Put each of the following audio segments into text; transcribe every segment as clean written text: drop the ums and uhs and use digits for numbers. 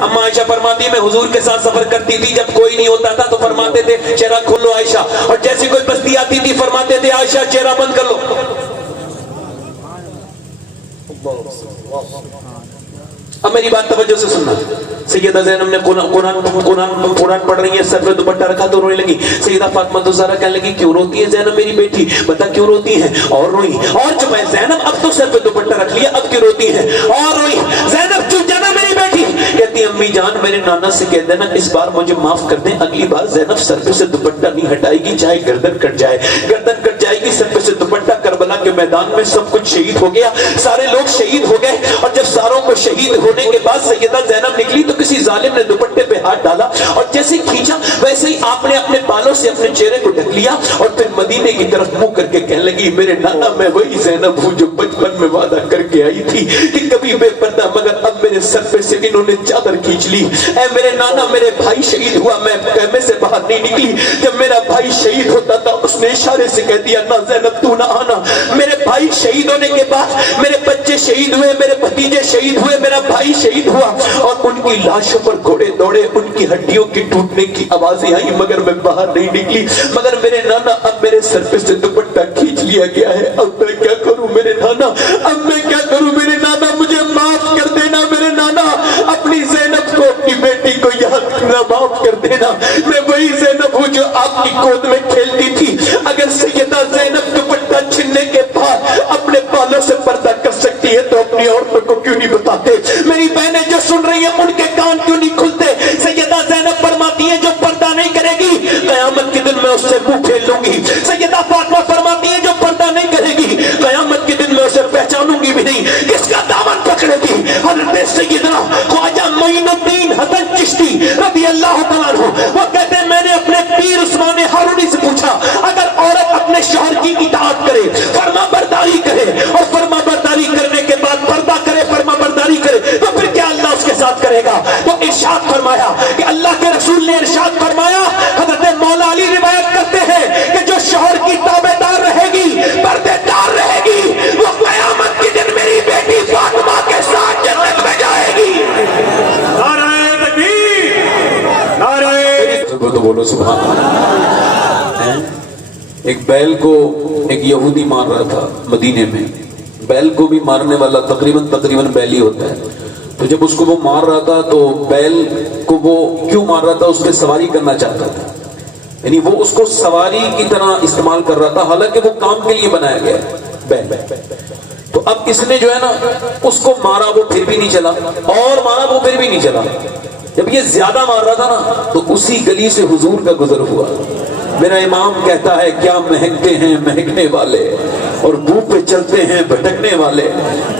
अम्मा आयशा फरमाती है मैं हुजूर के साथ सफर करती थी, जब कोई नहीं होता था तो फरमाते थे चेहरा खोलो आयशा, और जैसे कोई बस्ती आती थी फरमाते थे आयशा चेहरा बंद कर लो। अब मेरी बात तवज्जो से सुनना। सैयदा ज़ैनब ने कुरान पढ़ रही है, सर पे दुपट्टा रखा तो रोने लगी। सैयदा फातिमा ज़हरा कहने लगी क्यों रोती है ज़ैनब मेरी बेटी, बता क्यों रोती है, और रोई और चुप है। ज़ैनब अब तो सर पे दुपट्टा रख लिया, अब क्यों रोती है, और रोई। ज़ैनब चुप जाना मेरी बेटी। कहती अम्मी जान मेरे नाना से कह देना इस बार मुझे माफ कर दें, अगली बार ज़ैनब सर पे से दुपट्टा नहीं हटाएगी, चाहे गर्दन कट जाए, गर्दन कट जाएगी, सर पे से दुपट्टा। करबला के मैदान में सब कुछ शहीद हो गया, सारे लोग शहीद हो गए, और जब सारों को शहीद होने के बाद सैयदा ज़ैनब निकली तो किसी जालिम ने दुपट्टे पे हाथ डाला, और जैसे खींचा वैसे ही आपने अपने बालों से अपने चेहरे को ढक लिया, और फिर मदीने की तरफ मुंह करके कहने लगी मेरे नाना मैं वही ज़ैनब हूँ जो बचपन में वादा करके आई थी कि कभी बेपर्दा, मगर अब मेरे सर पे से इन्होंने चादर खींच ली। ऐ मेरे नाना मेरे भाई शहीद हुआ, मैं कहने से बाहर नहीं निकली, जब मेरा भाई शहीद होता था उसने इशारे से कह दिया ना ज़ैनब तू ना आना। मेरे भाई शहीद होने के बाद मेरे बच्चे शहीद हुए, मेरे भतीजे शहीद हुए, मेरा भाई शहीद हुआ, और उनकी लाशों पर घोड़े दौड़े, उनकी हड्डियों की टूटने की आवाजें आई, मगर मैं बाहर नहीं निकली। मगर मेरे नाना अब मेरे सर पे से दुपट्टा खींच लिया गया है, अब मैं क्या करूं मेरे नाना, अब मैं क्या करूं मेरे नाना, मुझे माफ कर देना मेरे नाना, अपनी ज़ैनब को अपनी बेटी को याद करना, माफ कर देना। मैं वही ज़ैनब हूँ जो आपकी गोद में खेलती थी। अगर सैयदा ज़ैनब दुपट्टा छीनने के बाद अपने बालों से पर्दा कर सकती है तो अपनी औरतों को क्यों नहीं बताते? मेरी बहनें जो सुन रही है उनके कान क्यों नहीं खुलते? सैयदा ज़ैनब फरमाती है जो पर्दा नहीं करेगी क़यामत के दिन मैं उससे मुंह फेर लूंगी। सैयदा फातिमा फरमाती है जो पर्दा नहीं करेगी क़यामत के दिन मैं उसे पहचानूंगी भी नहीं, किसका दामन पकड़ेगी? हज़रत सैयदना ख्वाजा मोइनुद्दीन हसन चिश्ती रज़ी अल्लाह तआला अन्हु वो कहते हैं मैंने अपने पीर उस्मान हारूनी से पूछा अगर औरत अपने शौहर की इताअत करे, फरमाबरदारी करे, और फरमाबरदारी करने के बाद पर्दा करे, फरमाबरदारी करे, तो फिर क्या अल्लाह उसके साथ करेगा? तो इरशाद फरमाया कि अल्लाह के रसूल ने इरशाद फरमाया, हज़रत मौला अली रिवायत करते हैं कि जो शौहर की ताबेदार रहेगी, पर्देदार रहेगी, वो क़यामत के दिन मेरी बेटी फातिमा के साथ जन्नत में जाएगी। नारे तकबीर, नारे तो बोलो सुभान अल्लाह। एक बैल को एक यहूदी मार रहा था मदीने में, बैल को भी मारने वाला तकरीबन बैल ही होता है। तो जब उसको वो मार रहा था तो बैल को वो क्यों मार रहा था, उस पर सवारी करना चाहता था, यानी वो उसको सवारी की तरह इस्तेमाल कर रहा था, हालांकि वो काम के लिए बनाया गया बैल। तो अब इसने जो है ना उसको मारा, वो फिर भी नहीं चला, और मारा वो फिर भी नहीं चला। जब ये ज्यादा मार रहा था ना तो उसी गली से हुजूर का गुजर हुआ। मेरा इमाम कहता है क्या महकते हैं महकने वाले और मुंह पे चलते हैं भटकने वाले।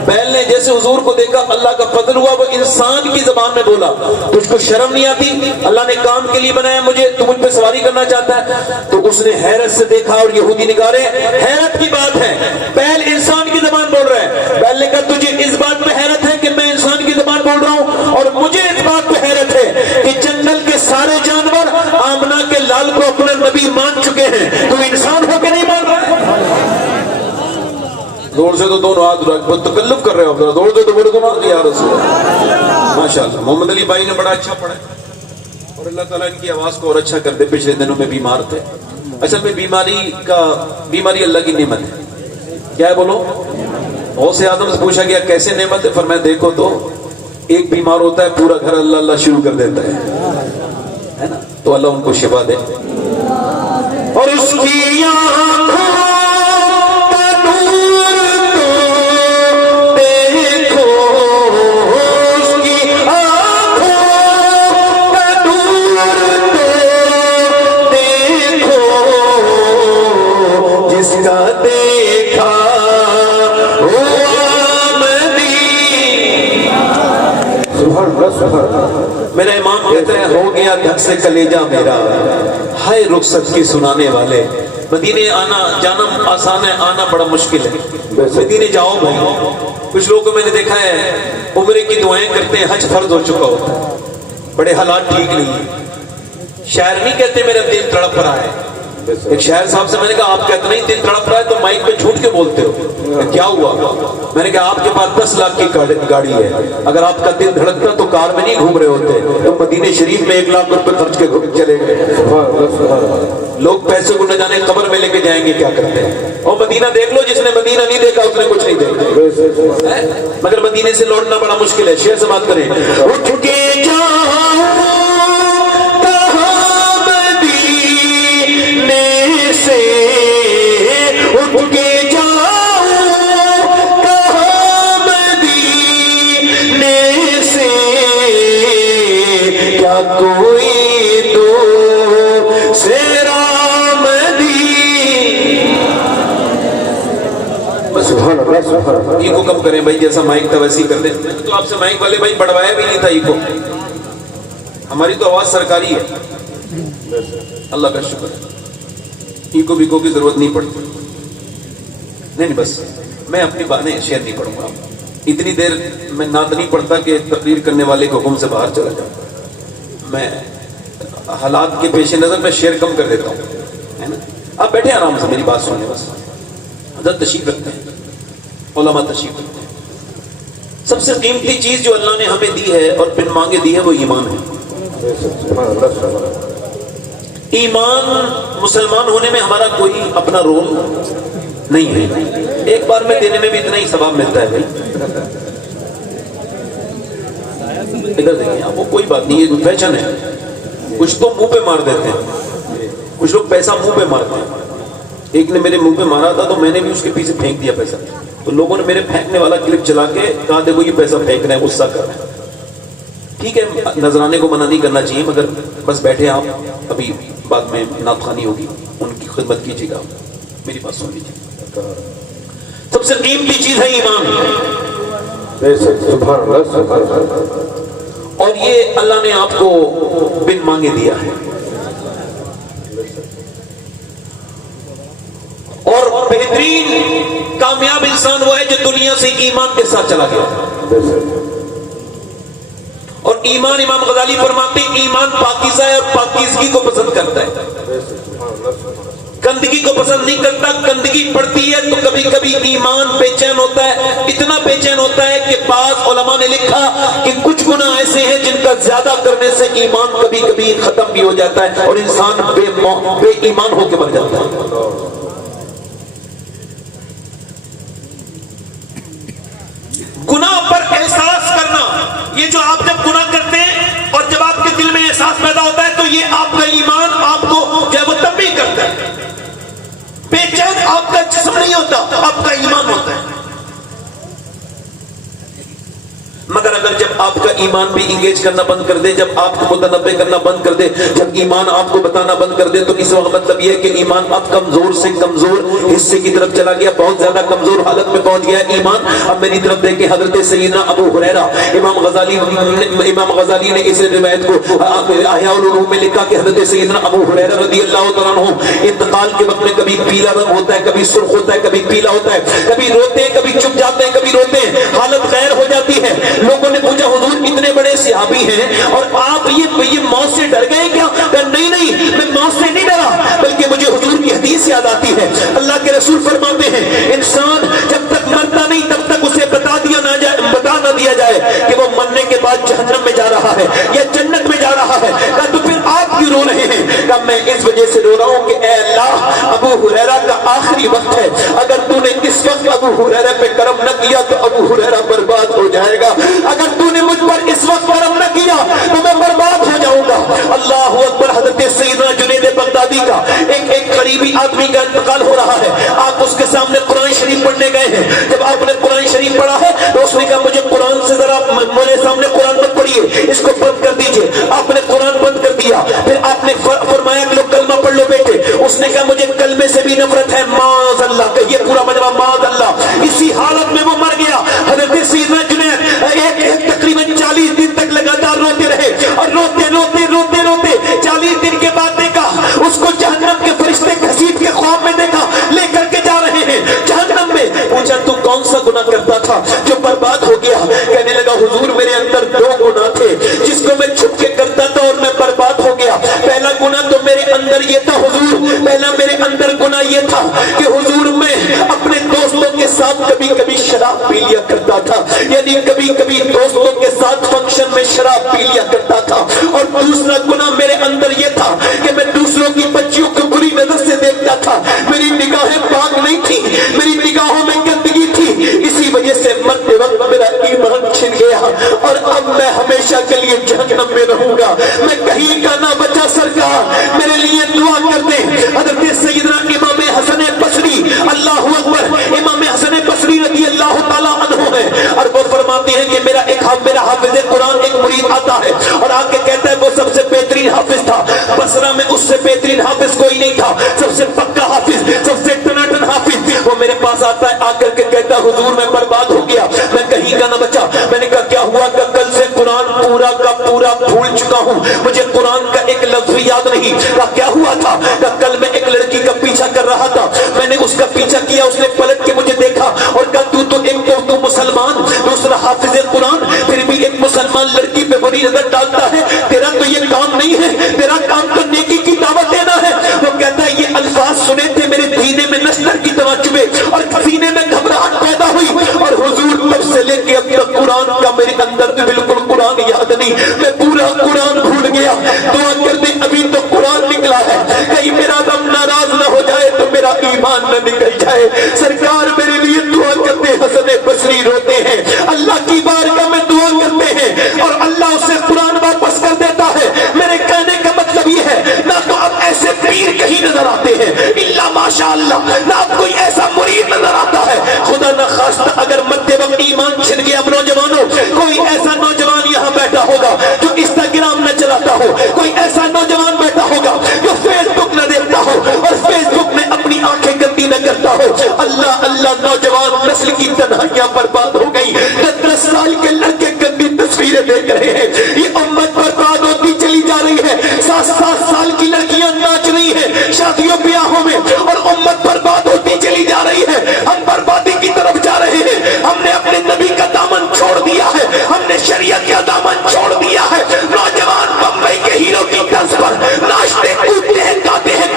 बैल ने जैसे हुजूर को देखा, अल्लाह का फजल हुआ, वो इंसान की जबान में बोला तुझको शर्म नहीं आती, अल्लाह ने काम के लिए बनाया मुझे, तू मुझ पे सवारी करना चाहता है? तो उसने हैरत से देखा, और यहूदी निगारे हैरत की बात है, बैल इंसान की जबान बोल रहा है। बैल ने कहा तुझे इस बात पे हैरत है कि मैं इंसान की जबान बोल रहा हूँ, और मुझे इस बात पे हैरत है कि जंगल के सारे जानवर आमना के लाल को अपना नबी मान चुके हैं, तू इंसान होके नहीं मान रहा है। जोर से तो दोनों हाथ तकल्लुफ कर रहे हो, जोर से तो बोले तो या रसूल। माशाअल्लाह मोहम्मद अली भाई ने बड़ा अच्छा पढ़ा, और अल्लाह ताला इनकी आवाज को और अच्छा कर दे। पिछले दिनों में बीमार थे, असल में बीमारी अल्लाह की नेमत है। क्या है बोलो? गौसे आदम से पूछा गया कैसे नेमत है, फरमाया देखो तो एक बीमार होता है पूरा घर अल्लाह अल्लाह शुरू कर देता है ना, तो अल्लाह उनको शिफा दे। और उसकी मेरा इमाम कहते हैं हो गया धक से कलेजा मेरा, हाय रुखसत की सुनाने वाले। मदीने आना जाना आसान है, आना बड़ा मुश्किल है। मदीने जाओ भाई। कुछ लोगों को मैंने देखा है उम्रे की दुआएं करते हैं, हज फर्ज हो चुका होता है, बड़े हालात ठीक नहीं है, शायर नहीं कहते मेरा दिल तड़प रहा है, ایک شاعر صاحب سے میں نے کہا آپ کا اتنا ہی دل تڑپ رہا ہے تو مائک پہ جھوٹ کے بولتے ہو، کیا ہوا؟ میں نے کہا آپ کے پاس 10 لاکھ کی گاڑی ہے، اگر آپ کا دل دھڑکتا تو کار میں نہیں گھوم رہے ہوتے، تو مدینہ شریف میں 1 لاکھ روپے خرچ کے چلے گئے۔ لوگ پیسے کو نہ جانے قبر میں لے کے جائیں گے کیا کرتے ہیں، اور مدینہ دیکھ لو، جس نے مدینہ نہیں دیکھا اس نے کچھ نہیں دیکھا، مگر مدینے سے لوٹنا بڑا مشکل ہے۔ شیخ سے بات کریں، اٹھ کے کوئی تو سیرا ایکو کم کریں بھائی، جیسا مائک تھا ویسے ہی کر دیں۔ تو آپ سے مائک والے بھائی بڑھوایا بھی نہیں تھا ایکو، ہماری تو آواز سرکاری ہے، اللہ کا شکر ہے، ایکو بیکو کی ضرورت نہیں پڑتی۔ نہیں بس میں اپنی باتیں شیئر نہیں پڑھوں گا، اتنی دیر میں نعت نہیں پڑھتا کہ تقریر کرنے والے کے حکم سے باہر چلا جاؤں، میں حالات کے پیش نظر میں شیئر کم کر دیتا ہوں، ہے نا۔ آپ بیٹھے آرام سے میری بات سنیں، بس حضرت تشریف رکھتے ہیں، علماء تشریف رکھتے ہیں۔ سب سے قیمتی چیز جو اللہ نے ہمیں دی ہے اور بن مانگے دی ہے وہ ایمان ہے۔ ایمان مسلمان ہونے میں ہمارا کوئی اپنا رول نہیں ہے، ایک بار میں دینے میں بھی اتنا ہی ثواب ملتا ہے بھائی، ادھر دیکھیں آپ، وہ کوئی بات نہیں، یہ فیشن ہے، کچھ تو منہ پہ مار دیتے ہیں، کچھ لوگ پیسہ منہ پہ مارتے ہیں۔ ایک نے میرے منہ پہ مارا تھا تو میں نے بھی اس کے پیچھے پھینک دیا پیسہ، تو لوگوں نے میرے پھینکنے والا کلپ چلا کے کہا دیکھو یہ پیسہ پھینک رہے ہیں، غصہ کر رہے ہیں۔ ٹھیک ہے، نذرانے کو منع نہیں کرنا چاہیے، مگر بس بیٹھے آپ، ابھی بعد میں نعت خوانی ہوگی، ان کی خدمت کیجیے گا، میری بات سن لیجیے۔ سب سے قیمتی چیز ہے ایمان، اور یہ اللہ نے آپ کو بن مانگے دیا ہے، اور بہترین کامیاب انسان وہ ہے جو دنیا سے ایمان کے ساتھ چلا گیا۔ اور ایمان، امام غزالی فرماتے ہیں ایمان پاکیزہ ہے اور پاکیزگی کو پسند کرتا ہے، گندگی کو پسند نہیں کرتا۔ گندگی پڑتی ہے تو کبھی کبھی ایمان بے چین ہوتا ہے، اتنا بے چین ہوتا ہے کہ بعض علماء نے لکھا کہ کچھ گناہ ایسے ہیں جن کا زیادہ کرنے سے ایمان کبھی کبھی ختم بھی ہو جاتا ہے اور انسان بے ایمان ہو کے مر جاتا ہے۔ گناہ پر احساس کرنا، یہ جو آپ جب گناہ کرتے ہیں اور جب آپ کے دل میں احساس پیدا ہوتا ہے تو یہ آپ کا ایمان آپ کو جو ہے وہ تنبیہ کرتا ہے۔ بے چین آپ کا جسم نہیں ہوتا، آپ کا ایمان ہوتا ہے۔ مگر اگر جب آپ کا ایمان بھی انگیج کرنا بند کر دے، جب آپ کو متنبع کرنا بند کر دے، جب ایمان آپ کو بتانا بند کر دے، تو اس وقت مطلب یہ ہے کہ ایمان اب کمزور سے کمزور حصے کی طرف چلا گیا، بہت زیادہ کمزور حالت میں پہنچ گیا ایمان۔ اب میری طرف دیکھیں، حضرت سیدنا ابو ہریرہ، امام غزالی نے اس روایت کو احیاء العلوم میں لکھا کہ حضرت سیدنا ابو ہریرہ رضی اللہ تعالیٰ عنہ انتقال کے وقت میں کبھی پیلا رنگ ہوتا ہے، کبھی سرخ ہوتا ہے، کبھی پیلا ہوتا ہے، کبھی روتے ہیں، کبھی چپ جاتے ہیں، کبھی روتے ہیں، حالت غیر ہو جاتی ہے۔ لوگوں نے پوچھا حضور اتنے بڑے صحابی ہیں اور آپ یہ موت سے ڈر گئے کیا؟ کہ نہیں میں موت سے نہیں ڈرا، بلکہ مجھے حضور کی حدیث یاد آتی ہے۔ اللہ کے رسول فرماتے ہیں انسان جب تک مرتا نہیں تب تک اسے بتا نہ دیا جائے کہ وہ مرنے کے بعد جہنم میں جا رہا ہے یا جنت میں جا رہا ہے۔ کہا تو پھر آپ کیوں رو رہے ہیں؟ کہا میں اس وجہ سے رو رہا ہوں کہ اے اللہ، ابو ہریرہ کا آخری وقت ہے، اگر تو نے اس وقت ابو ہریرہ پہ کرم نہ کیا تو ابو ہریرہ برباد ہو جائے گا، اگر تو نے مجھ پر اس وقت کرم نہ کیا تو میں برباد ہو جاؤں گا۔ اللہ اکبر۔ حضرت سیدنا جنید بغدادی کا ایک قریبی آدمی کا انتقال ہو رہا ہے، آپ اس کے سامنے قرآن شریف پڑھنے گئے ہیں۔ جب آپ نے قرآن شریف پڑھا ہے تو اس نے کہا مجھے قرآن سے ذرا میرے سامنے قرآن مت پڑھیے، اس کو بند کر دیجئے۔ آپ نے قرآن بند کر دیا، پھر آپ نے فرمایا کہ لو کلمہ پڑھ لو بیٹے۔ اس نے کہا مجھے کلمے سے بھی نفرت ہے، معاذ اللہ، کہ یہ پورا مجمع معاذ اللہ۔ اسی حالت میں وہ مر گیا۔ حضرت سیدنا جنید تقریباً 40 دن تک لگاتار روتے رہے، اور روتے 40 دن کے بعد دیکھا اس کو جہنم کے فرشتے گھسیٹ کے خواب میں دیکھا لے کر کے جا رہے ہیں جہنم میں۔ پوچھا تو کون سا گناہ کرتا تھا جو برباد ہو گیا؟ کہنے لگا حضور میرے اندر 2 گناہ تھے جس کو میں چھپ کے کرتا تھا اور میں برباد ہو گیا۔ پہلا گناہ تو میرے اندر یہ تھا حضور، پہلا ڈیڈی کبھی کبھی دوستوں کے ساتھ فنکشن میں شراب پی لیا کرتا تھا، اور دوسرا گناہ میرے اندر یہ تھا کہ میں دوسروں کی بچیوں کو بری نظر سے دیکھتا تھا، میری نگاہیں پاک نہیں تھی، میری نگاہوں میں گندگی تھی، اسی وجہ سے مرتے وقت میرا ایمان چھن گیا، اور اب میں ہمیشہ کے لیے جہنم میں رہوں گا، میں کہیں کا نہ بچا۔ سرکار میرے لیے دعا کر دیں۔ حضرت سیدنا امام حسن بصری، اللہ اکبر، امام حسن بصری رضی اللہ تعالیٰ عنہ ہے، اور وہ فرماتے ہیں کہ میرا حافظ قرآن ایک مرید آتا ہے اور آ کے کہتا ہے وہ سب سے بہترین حافظ تھا، بصرہ میں اس سے بہترین حافظ کوئی نہیں تھا، سب سے پکا حافظ، سب سے ٹناٹن حافظ۔ وہ میرے پاس آتا ہے، آ کر کے کہتا ہے حضور میں برباد ہو گیا، میں کہیں کا نہ بچا۔ میں نے کہا کیا ہوا؟ کہ کل سے قرآن پورا کا پورا بھول چکا ہوں، مجھے قرآن کا ایک لفظ یاد نہیں۔ کہا کیا ہوا تھا؟ کہ کل میں ایک لڑکی کا پیچھا کر رہا تھا، میں نے اس کا پیچھا کیا، اس نے پلٹ کے مجھے دیکھا اور کہا تو ایک تو مسلمان، دوسرا حافظ قرآن، پھر بھی ایک مسلمان لڑکی پہ بری نظر ڈالتا ہے، تیرا تو یہ کام نہیں ہے، تیرا کام تو نیکی کی دعوت دینا ہے۔ وہ کہتا ہے یہ الفاظ سنے تھے میرے سینے میں نشتر کی طرح چبھے اور سینے میں گھبراہٹ پیدا ہوئی، اور حضور تب سے لے کے اب تک قرآن کا میرے اندر بالکل قرآن یاد نہیں، میں پورا قرآن بھول گیا۔ دعا کر دے ابھی تو قرآن نکلا ہے، کہیں میرا رب ناراض نہ ہو جائے تو میرا ایمان نہ نکل جائے۔ سرکار میرے لیے دعا کرتے، حسن بصری روتے ہیں، اللہ کی بارگاہ میں دعا کرتے ہیں اور اللہ اسے قرآن واپس کر دیتا ہے۔ میرے کہنے کا مطلب یہ ہے نہ تو اب ایسے پیر کہیں نظر آتے ہیں الا ماشاء اللہ، نہ اب کوئی ایسا مرید نظر آتا ہے۔ خدا نہ خواستہ اگر مرتے وقت ایمان چھن گیا، اب نوجوانوں کوئی ایسا نوجوان یہاں بیٹھا ہوگا جو انسٹاگرام نہ چلاتا ہو، کوئی ایسا نوجوان بیٹھا ہوگا جو فیس بک نہ دیکھتا ہو اور فیس بک میں اپنی آنکھیں گندی نہ کرتا ہو۔ اللہ اللہ، نوجوان نسل کی تنہائیاں برباد ہو گئی، 10 سال کے لڑکے گندی تصویریں دیکھ رہے ہیں، یہ امت برباد ہوتی چلی جا رہی ہے۔ 7 سال کی لڑکیاں ناچ رہی ہیں شادیوں بیاہوں میں اور امت برباد ہوتی چلی جا رہی ہے۔ ہم بربادی کی طرف جا رہے ہیں، ہم نے اپنے نبی کا دامن چھوڑ دیا ہے، ہم نے شریعت کا دامن چھوڑ دیا ہے۔ نوجوان بمبئی کے ہیرو کی طرز پر ناچتے کودتے ہیں، گاتے ہیں،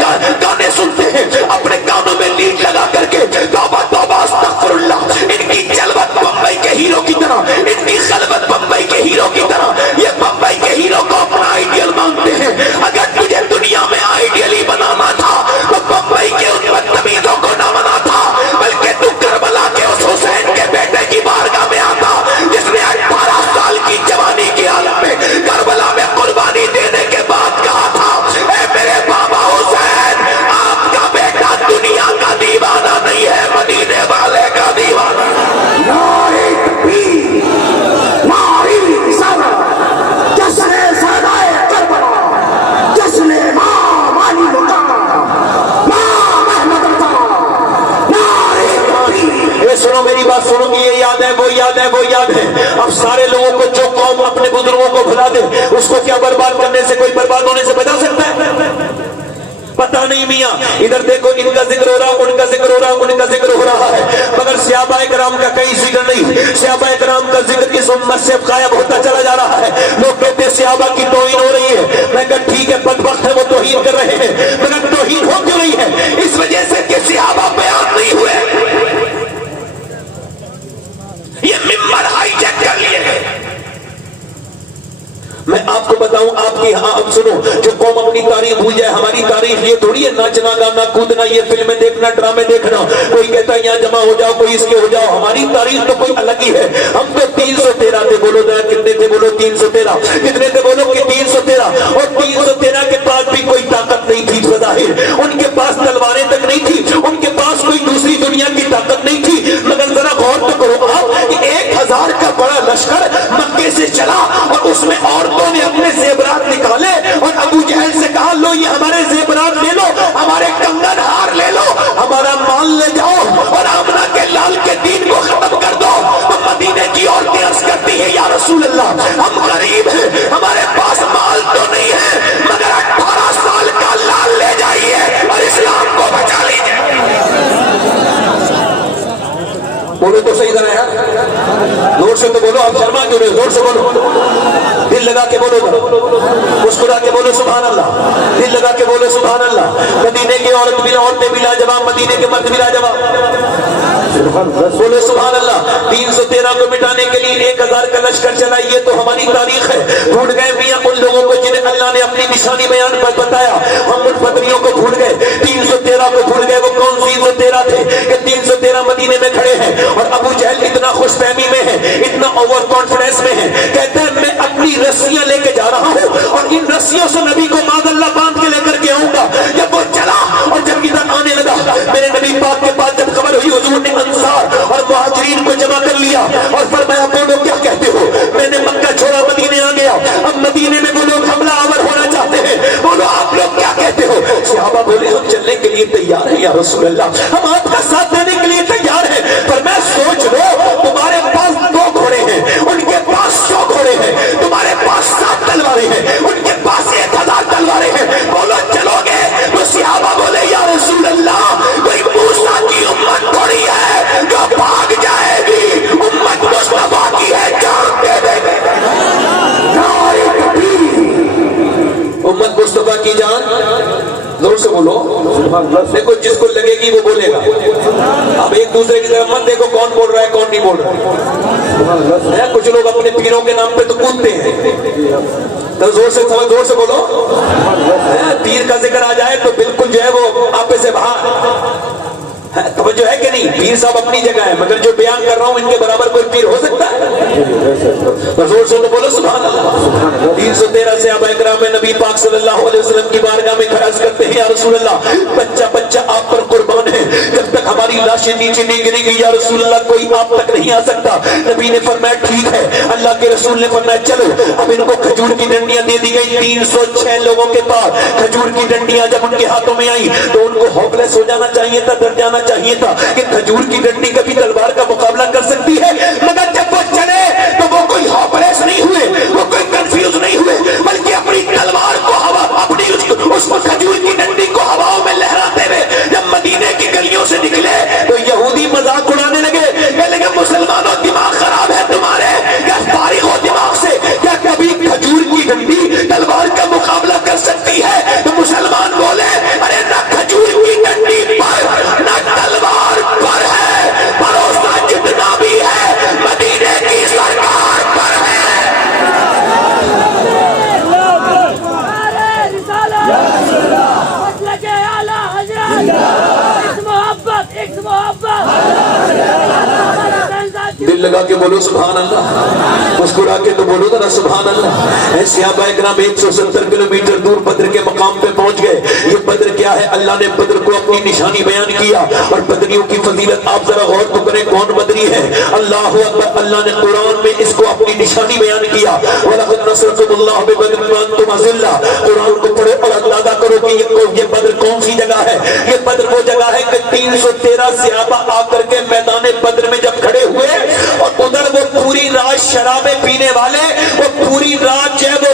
گانے سنتے ہیں، اپنے کانوں میں لیڈ لگا کر کے توبہ توبہ استغفر اللہ۔ ان کی جلوت بمبئی کے ہیرو کی طرح، ان کی خلوت بمبئی کے ہیرو کی طرح، یہ بمبئی کے ہیرو کو اپنا آئیڈیل مانتے ہیں۔ اگر تجھے دنیا میں آئیڈیل ہی بنانا تھا تو بمبئی کے ان بدتمیزوں کو نہ بنا تھا، بلکہ تو کربلا کے اس حسین کے بیٹے کی بارگاہ میں آتا جس نے 18 سال کی جوانی کی حالت میں کربلا میں قربانی دینے کے بعد کہا تھا، اے میرے بابا حسین، آپ کا بیٹا دنیا کا دیوانہ نہیں ہے، مدینے والے کا دیوانہ۔ نعرہ تکبیر، نعرہ رسالت، جشن سردائے کربلا، جشن امام علی مقام، امام احمد رضا، نعرہ تکبیر۔ یہ سنو میری بات سنو، یہ یاد ہے، وہ یاد ہے، وہ یاد ہے۔ اب سارے لوگوں کو جو قوم اپنے بزرگوں کو بھلا دے اس کو کیا برباد کرنے سے، کوئی برباد ہونے سے بچا سکتا ہے؟ پتہ نہیں میاں، ادھر دیکھو ان کا ذکر ہو رہا، ان کا ذکر ہو رہا، ان کا ذکر ہو رہا ہے، مگر صحابہ کرام کا کہیں ذکر نہیں۔ صحابہ کرام کا ذکر اس امت سے غائب ہوتا چلا جا رہا ہے۔ لوگ کہتے ہیں صحابہ کی توہین ہو رہی ہے، میں کہا ٹھیک ہے، بدبخت ہے وہ توہین کر رہے ہیں، مگر توہین ہو کیوں رہی ہے؟ اس وجہ سے کہ صحابہ بیان نہیں ہوئے، یہ ممبر ہائی جیک کر لیے گئے۔ میں آپ کو بتاؤں، آپ کی ہاں اب سنو، جو قوم اپنی تاریخ بھول جائے، ہماری تاریخ یہ تھوڑی ہے ناچنا گانا کودنا، یہ فلمیں دیکھنا، ڈرامے دیکھنا، کوئی کہتا ہے یہاں جمع ہو جاؤ، کوئی اس کے ہو جاؤ، ہماری تاریخ تو کوئی الگ ہی ہے۔ ہم تو 313 تھے، بولو ذرا کتنے تھے؟ بولو 313 کتنے تھے؟ بولو کہ 313، اور 313 کے پاس بھی کوئی طاقت نہیں تھی بظاہر، ان کے پاس تلواریں تک نہیں تھی، ان کے پاس کوئی دوسری دنیا کی طاقت نہیں تھی، مگر ذرا غور تو کرو آپ کہ 1000 کا بڑا لشکر مکے سے چلا اور اس میں عورتوں نے اپنے زیورات نکالے اور ابو جہل سے کہا لو یہ ہمارے زیورات لے لو، ہمارے کنگن ہار لے لو، ہمارا مال لے جاؤ اور آمنہ کے لال کے دین کو ختم کر دو۔ تو مدینے کی عورتیں عرض کرتی ہیں یا رسول اللہ، ہم غریب ہیں، ہمارے پاس مال تو نہیں ہے، مگر 18 سال کا لال لے جائیے اور اسلام کو بچا لیجیے۔ بولو تو صحیح طرح یار، زور سے تو بولو، آپ شرما کیوں نہیں؟ زور سے بولو، دل लगा के बोलो, मुस्कुरा के बोलो सुभान अल्लाह, दिल लगा के बोलो सुभान अल्लाह। मदीने की औरतें भी लाजवाब, मदीने के मर्द भी लाजवाब, बोलो सुभान अल्लाह। 313 को मिटाने के लिए 1000 का लश्कर चला, ये तो हमारी तारीख है। भूल गए मियां उन लोगों को जिन्हें अल्लाह ने अपनी निशानी बयान पर बताया, हम उन बदरियों को भूल गए, 313 को भूल गए। वो कौन 313 थे कि 313 मदीने में खड़े हैं और अबू जहल इतना खुशफहमी में है, इतना ओवर कॉन्फिडेंस में है, कहते हैं मैं अपनी रस्सियां लेके जा रहा हूं और इन रस्सियों से नबी को मादल्ला बांध के लेकर के आऊंगा। जब वो चला और जब इधर आने लगा, मेरे नबी पाक के पास जब खबर हुई, हुजूर ने अंसार और मुहाजिरीन को जमा कर लिया और फरमाया बोलो क्या कहते हो, मैंने मक्का छोड़ा मदीने आ गया, अब मदीने में वो लोग हमला आवर होना चाहते हैं, बोलो आप लोग क्या कहते हो। सहाबा बोले हम चलने के लिए तैयार हैं या रसूल अल्लाह, हम आपका साथ देने के लिए तैयार हैं, पर मैं सोच लो तुम्हारे पास 2 घोड़े हैं, उनके पास 100 घोड़े हैं, तुम्हारे पास 7 तलवारें हैं, उनके पास 1000 तलवारें हैं, बोलो चलोगे। तो सहाबा बोले या रसूल अल्लाह, कोई मूसा की उम्मत थोड़ी है जो भाग जाएगी, उम्मत मुस्तफा की है, जान दे देंगे। उम्मत मुस्तफा की जान, जोर से बोलो। देखो जिसको लगेगी वो बोलेगा, अब एक दूसरे की तरफ मत देखो कौन बोल रहा है कौन नहीं बोल रहा है। कुछ लोग अपने पीरों के नाम पे तो कूदते हैं, तो जोर से बोलो। पीर का जिक्र आ जाए तो बिल्कुल जो है वो आपे से बाहर, तवज्जो है कि नहीं। पीर साहब अपनी जगह है, मगर जो बयान कर रहा हूं इनके बराबर कोई पीर हो सकता है? तो जोर से तो बोलो सुभान अल्लाह। 313 से अब इकराम नबी पाक सल्लल्लाहु अलैहि वसल्लम की बारगाह में खराज करते हैं, या रसूल अल्लाह बच्चा बच्चा आप पर कुर्बान है, जब तक हमारी लाशें नीचे नहीं गिरेंगी या रसूल अल्लाह कोई आप तक नहीं आ सकता। नबी ने फरमाया ठीक है। अल्लाह के रसूल ने फरमाया चलो, अब इनको खजूर की डंडियां दे दी गई। 306 लोगों के पास खजूर की डंडियां जब उनके हाथों में आई तो उनको होपलेस हो जाना चाहिए था, डर जाना चाहिए था कि खजूर की डंडी कभी तलवार का मुकाबला कर सकती है, मगर जब वो चले तो वो कोई होपलेस नहीं हुए, वो कोई कंफ्यूज नहीं हुए, बल्कि अपनी तलवार को हवा, अपनी उसको खजूर की डंडी को हवाओं में लहराते हुए जब मदीने की गलियों से निकले तो यहूदी मजाक उड़ाने लगे, कहने लगे मुसलमानों दिमाग खराब है तुम्हारे, क्या फारिग हो दिमाग से, क्या कभी खजूर की डंडी तलवार का मुकाबला कर सकती है? तो मुसलमान बोले अरे ना खजूर की डंडी पर ना तलवार पर है, भरोसा जितना भी है मदीने की सरकार पर है। दिल लगा के बोलो सुभान अल्लाह, मुस्कुरा के तो बोलो ना सुभान अल्लाह। ऐसे सहाबा इकराम 170 किलोमीटर दूर बद्र के मकाम पे पहुंच गए। ये बद्र क्या है? अल्लाह ने बद्र को अपनी निशानी बयान किया और बदरियों की फजीलत आप जरा गौर तो करें, कौन बदरी है? अल्लाह अकबर। अल्लाह ने कुरान में इसको अपनी निशानी बयान किया, वलक़द नसरकुमुल्लाहु बिबद्र व अंतुम अज़िल्ला। कुरान को पढ़ो और अंदाजा करो कि ये बद्र कौन सी जगह है। ये बद्र वो जगह है कि 313 सहाबा आकर के मैदान बद्र में जब खड़े हुए और उधर वो पूरी रात शराबे पीने वाले, वो पूरी रात जो है वो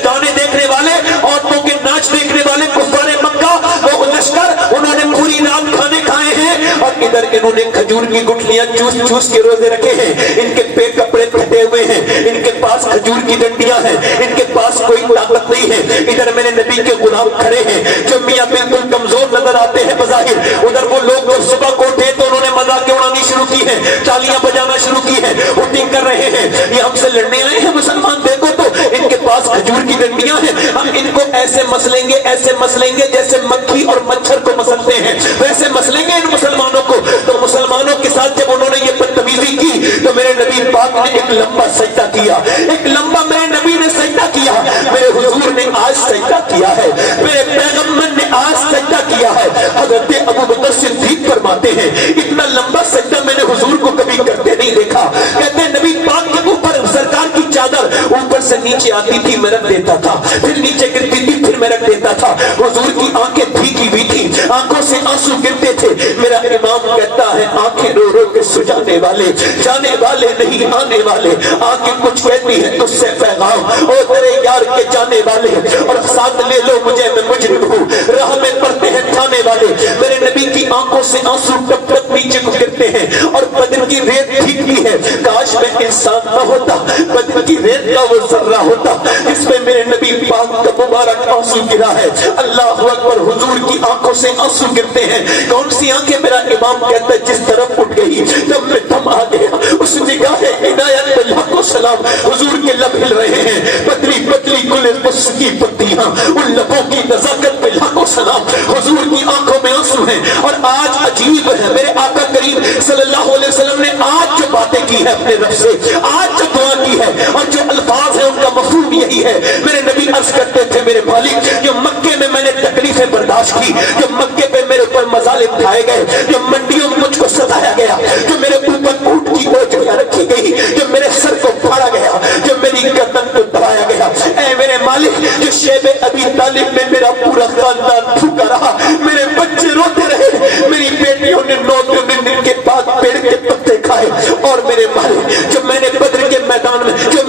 गाने देखने वाले, औरतों के नाच देखने वाले कुफारे मक्का, वो लश्कर, उन्होंने पूरी रात खाने खाए हैं और इधर इन्होंने खजूर की गुठलियां चूस चूस के रोजे रखे हैं। इनके पेट कपड़े फटे हुए हैं, इनके पास खजूर की डंडियां हैं, इनके पास कोई ताकत नहीं है। इधर मेरे नबी के गुलाम खड़े हैं जो मियां बिल्कुल कमजोर नजर आते हैं बज़ाहिर। उधर वो लोग जब सुबह को उठे तो उन्होंने मजाक उड़ानी शुरू की है, तालियां बजाना शुरू की है, वोटिंग कर रहे हैं, ये हमसे लड़ने आए हैं मुसलमान। देखो तो इनके पास खजूर की डंडियां हैं, हम इनको ऐसे मसलेंगे जैसे मक्खी और मच्छर को मसलते हैं, वैसे मसलेंगे इन मुसलमानों को। तो मुसलमानों के साथ जब उन्होंने ये बदतमीजी की तो मेरे नबी पाक ने एक लंबा सजदा किया, एक लंबा मेरे नबी ने सजदा किया। मेरे हुजूर ने आज सजदा किया है, मेरे पैगंबर ने आज सजदा किया है। हज़रत अबू बकर सिद्दीक फरमाते हैं इतना लंबा सजदा मैंने हुजूर को कभी करते नहीं देखा। कहते हैं नबी पाक के ऊपर सरकार की चादर ऊपर से नीचे आती थी, मैं रख देता था, फिर नीचे गिरती थी, फिर मैं रख देता था। हुजूर की आंखें भीगी हुई थी, आंखों से आंसू गिरते थे। मेरा इमाम कहता है आंखें रो रो के सुझाने वाले, जाने वाले नहीं आने वाले। आंखें कुछ कहती है तुझसे पैगाम, ओ तेरे यार के जाने वाले, और साथ ले लो मुझे, मैं मुजरिम हूँ, राह में पड़ते हैं थाने वाले। मेरे नबी की आंखों से आंसू टप टप नीचे को गिरते हैं और बदन की रेत भीगती है। काश काश मैं इंसान न होता, बदन की रेत का वो जर्रा होता जिसमें मेरे नबी पाक का मुबारक आंसू गिरा है। अल्लाह अकबर, हुजूर की आंखों से आंसू गिरते हैं। कौन सी आंखें? मेरा इमाम कहता है जिस तरफ उठ गई तब मैं दम आ गया। उस निगाह इनायत पे लाखों सलाम। हुजूर के लब हिल रहे हैं, पतली पतली गुले मुस्क की पत्तियां, उन लबों की नजाकत पे लाखों सलाम। हुजूर की आंखों में आंसू हैं। और आज अजीब है, मेरे आका करीम सल्लल्लाहु अलैहि वसल्लम ने आज जो बातें की है अपने रब से, आज जो दुआ की है और जो अल्फाज है उनका मफहूम यही है। मेरे नबी अर्ज करते थे, मेरे मालिक जो मक्के में मैंने तकलीफें बर्दाश्त की, जो मक्के पे मेरे ऊपर मजालिम उठाए गए, जो मंडियों में मुझको सताया गया, जो मेरे ऊपर ऊंट की ओझलियां रखी गई, जो मेरे सर को फाड़ा गया, जो मेरी गर्दन को दबाया गया, ऐ मेरे मालिक जो शेबे अबी तालिब में मेरा पूरा खानदान भूखा रहा, मेरे बच्चे रोते रहे, मेरी बेटियों ने 9 दिन के बाद पेड़ के पत्ते खाए। और मेरे मालिक जो मैंने बद्र के मैदान में जो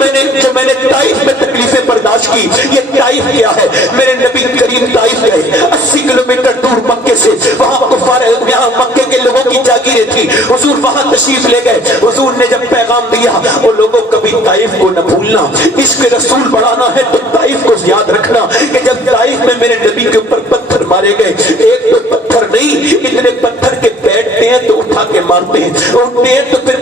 मैंने ताइफ में तकलीफें बर्दाश्त की, ये ताइफ क्या है? मेरे नबी करीम ताइफ गए 80 किलोमीटर दूर मक्के से, वहां कुफार यहाँ मक्के के लोगों की जागीरें थी। हुजूर वहां तशरीफ ले गए। हुजूर ने जब पैगाम दिया, वो लोगों कभी ताइफ को न भूलना, इश्क रसूल बढ़ाना है तो ताइफ को याद रखना कि जब ताइफ में मेरे नबी के ऊपर पत्थर मारे गए, एक तो पत्थर नहीं, इतने पत्थर के बैठते हैं तो उठा के मारते हैं, उठते हैं तो फिर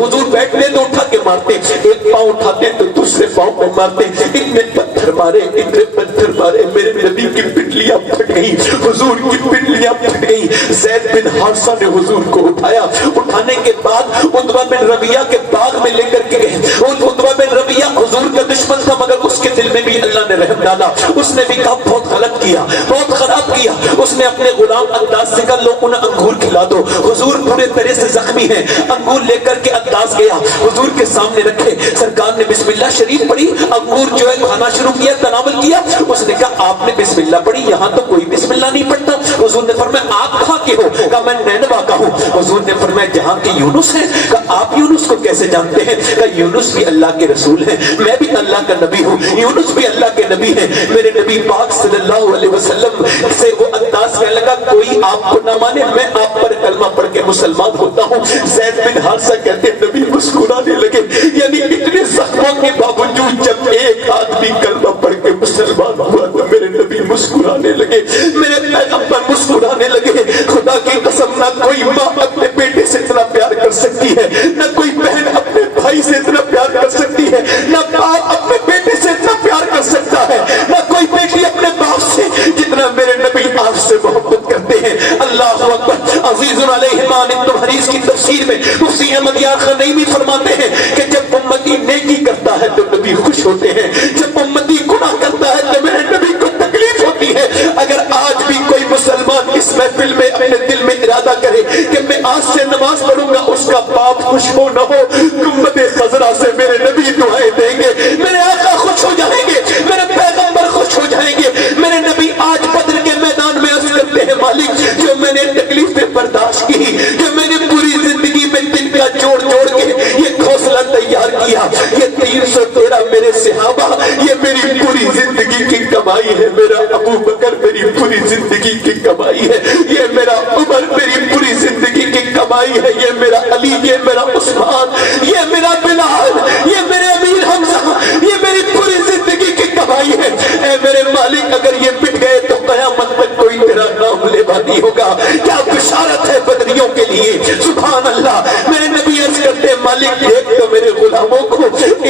हुजूर बैठते तो उठा के मारते, एक पांव उठाते तो दूसरे पांव पे मारते, इतने पत्थर मारे, इतने पत्थर मारे, मेरे नबी की पिटलियां फट गई, हुजूर की पिटलियां फट गई। ज़ैद बिन हारिसा ने हुजूर को उठाया, उठाने के बाद उतबा बिन रबिया के बाग में लेकर के गए। उतबा बिन रबिया हुजूर का दुश्मन था, मगर उसके दिल में भी अल्लाह ने रहम डाला। उसने भी कहा बहुत गलत किया, बहुत खराब किया। उसने अपने गुलाम अंदाज से कहा लो उन्हें अंगूर खिला दो। हुजूर पूरे तरह से जख्मी है, अंगूर लेकर के अंदाज गया, हुजूर के सामने रखे, सरकार ने बिस्मिल्लाह शरीफ पढ़ी, अंगूर जो है खाना शुरू किया, तनावल किया। उसने कहा आपने बिस्मिल्लाह पढ़ी, यहाँ तो कोई बिस्मिल्लाह नहीं पढ़ता। हुजूर ने फरमाया आप कहाँ के हो? कहा मैं नैनवा का हूँ। हुजूर ने फरमाया जहाँ के यूनुस हैं? कहा आप यूनुस को कैसे जानते हैं? कहा यूनुस भी अल्लाह के रसूल हैं, मैं भी अल्लाह का नबी हूँ, यूनुस भी अल्लाह के नबी हैं। मेरे नबी पाक सल्लल्लाहु अलैहि वसल्लम से वो अंदाज कहने लगा कोई आपको ना माने, मैं आप पर कलमा पढ़ के मुसलमान होता हूँ। ज़ैद बिन हारिसा कहते नबी मुस्कुराने लगे, यानी इतने जख्मों के बावजूद जब एक आदमी कलमा पढ़ के मुसलमान हुआ तो मेरे नबी मुस्कुराने लगे, मेरे पैगंबर मुस्कुराने लगे। खुदा की कसम, ना कोई माँ अपने बेटे से इतना प्यार कर सकती है, ना कोई बहन अपने भाई से इतना प्यार कर सकती है, ना बाप अपने बेटे से इतना प्यार कर सकता है, ना कोई बेटी अपने बाप से जितना मेरे नबी आपसे मोहब्बत करते हैं। अल्लाह अकबर। अज़ीज़ुन अलैहिमा ने तो हदीस की तफसीर में मुफ्ती अहमद यार खान नईमी फरमाते हैं कि जब उम्मती नेकी करता है तो नबी खुश होते हैं, जब उम्मती गुनाह करता है तो मेरे नबी को तकलीफ होती है। अगर आज भी कोई मुसलमान इस महफिल में अपने दिल में इरादा करे कि मैं आज से नमाज पढ़ूंगा, उसका बाप खुश हो न हो, गुम्बद खजरा से मेरे नबी दुआएं देंगे, मेरे आका खुश हो जाएंगे, मेरे पैगंबर खुश हो जाएंगे। मेरे नबी आज बद्र के मैदान में अर्ज करते हैं मालिक जो मैंने तकलीफें बर्दाश्त की, जो मैंने पूरी जिंदगी में दिन का जोड़ जोड़ के ये घोंसला तैयार किया, ये 313 मेरे सहाबा, ये मेरी पूरी जिंदगी की कमाई है। मेरा अबू बकर मेरी पूरी जिंदगी की कमाई है, ये मेरा उमर मेरी पूरी जिंदगी की कमाई है, ये मेरा अली, ये मेरा उस्मान, ये मेरा बिलाल, ये मेरे अमीर हमजा, ये मेरी पूरी जिंदगी की कमाई है। ऐ मेरे मालिक अगर ये मिट गए तो कयामत तक कोई तेरा नाम लेवा नहीं होगा। क्या बिशारत है बदरियों के लिए, सुभान अल्लाह। मेरे नबी अर्ज करते मालिक देख तो मेरे गुलामों को,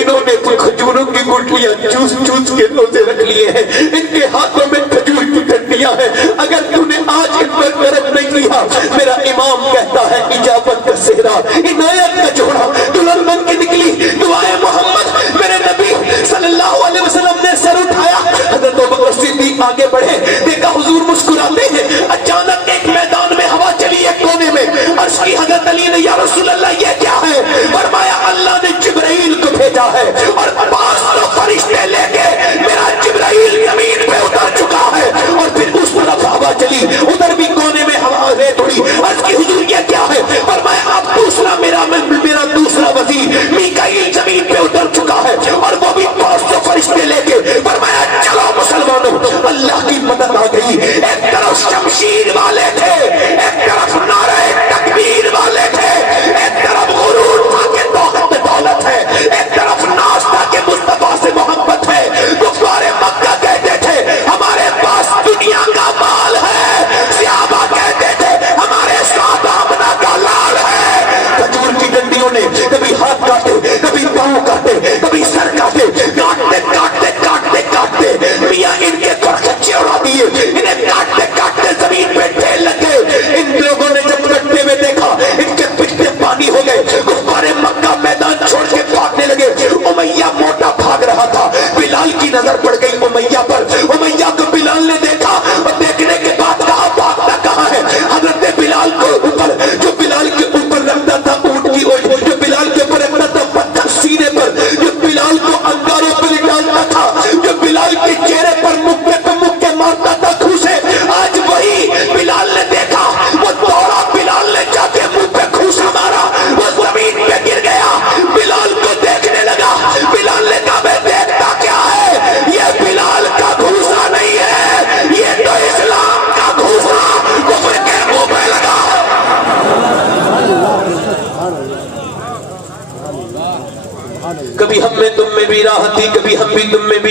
इन्होंने खजूरों की गुठलियां चूस चूस के रोजे रख लिए हैं, इनके हाथों में खजूर की डंडियां हैं, अगर तूने आज इन पर करम नहीं किया, मेरा इमाम कहता है इजाबत का सेहरा, इनायत का जोड़ा दुल्हन बन के निकली दुआए मोहम्मद। मेरे नबी सल्लल्लाहु अलैहि वसल्लम ने सर उठाया, हज़रत अबू बकर सिद्दीक आगे बढ़े, देखा हुजूर मुस्कुराते हैं। अचानक एक मैदान में हवा चली एक कोने में, अर्श की हज़रत अली ने या रसूल अल्लाह ये क्या है? फरमाया अल्लाह ने जिब्राइल को भेजा है और 500 फरिश्ते लेके मेरा जिब्राइल जमीन पे उतर चुका है। और फिर उस तरफ हवा चली, उधर भी कोने में हवा रेत उड़ी। अर्श की हुजूर ये क्या है? फरमाया आप दूसरा मेरा दूसरा वजीर मीकाईल जमीन पे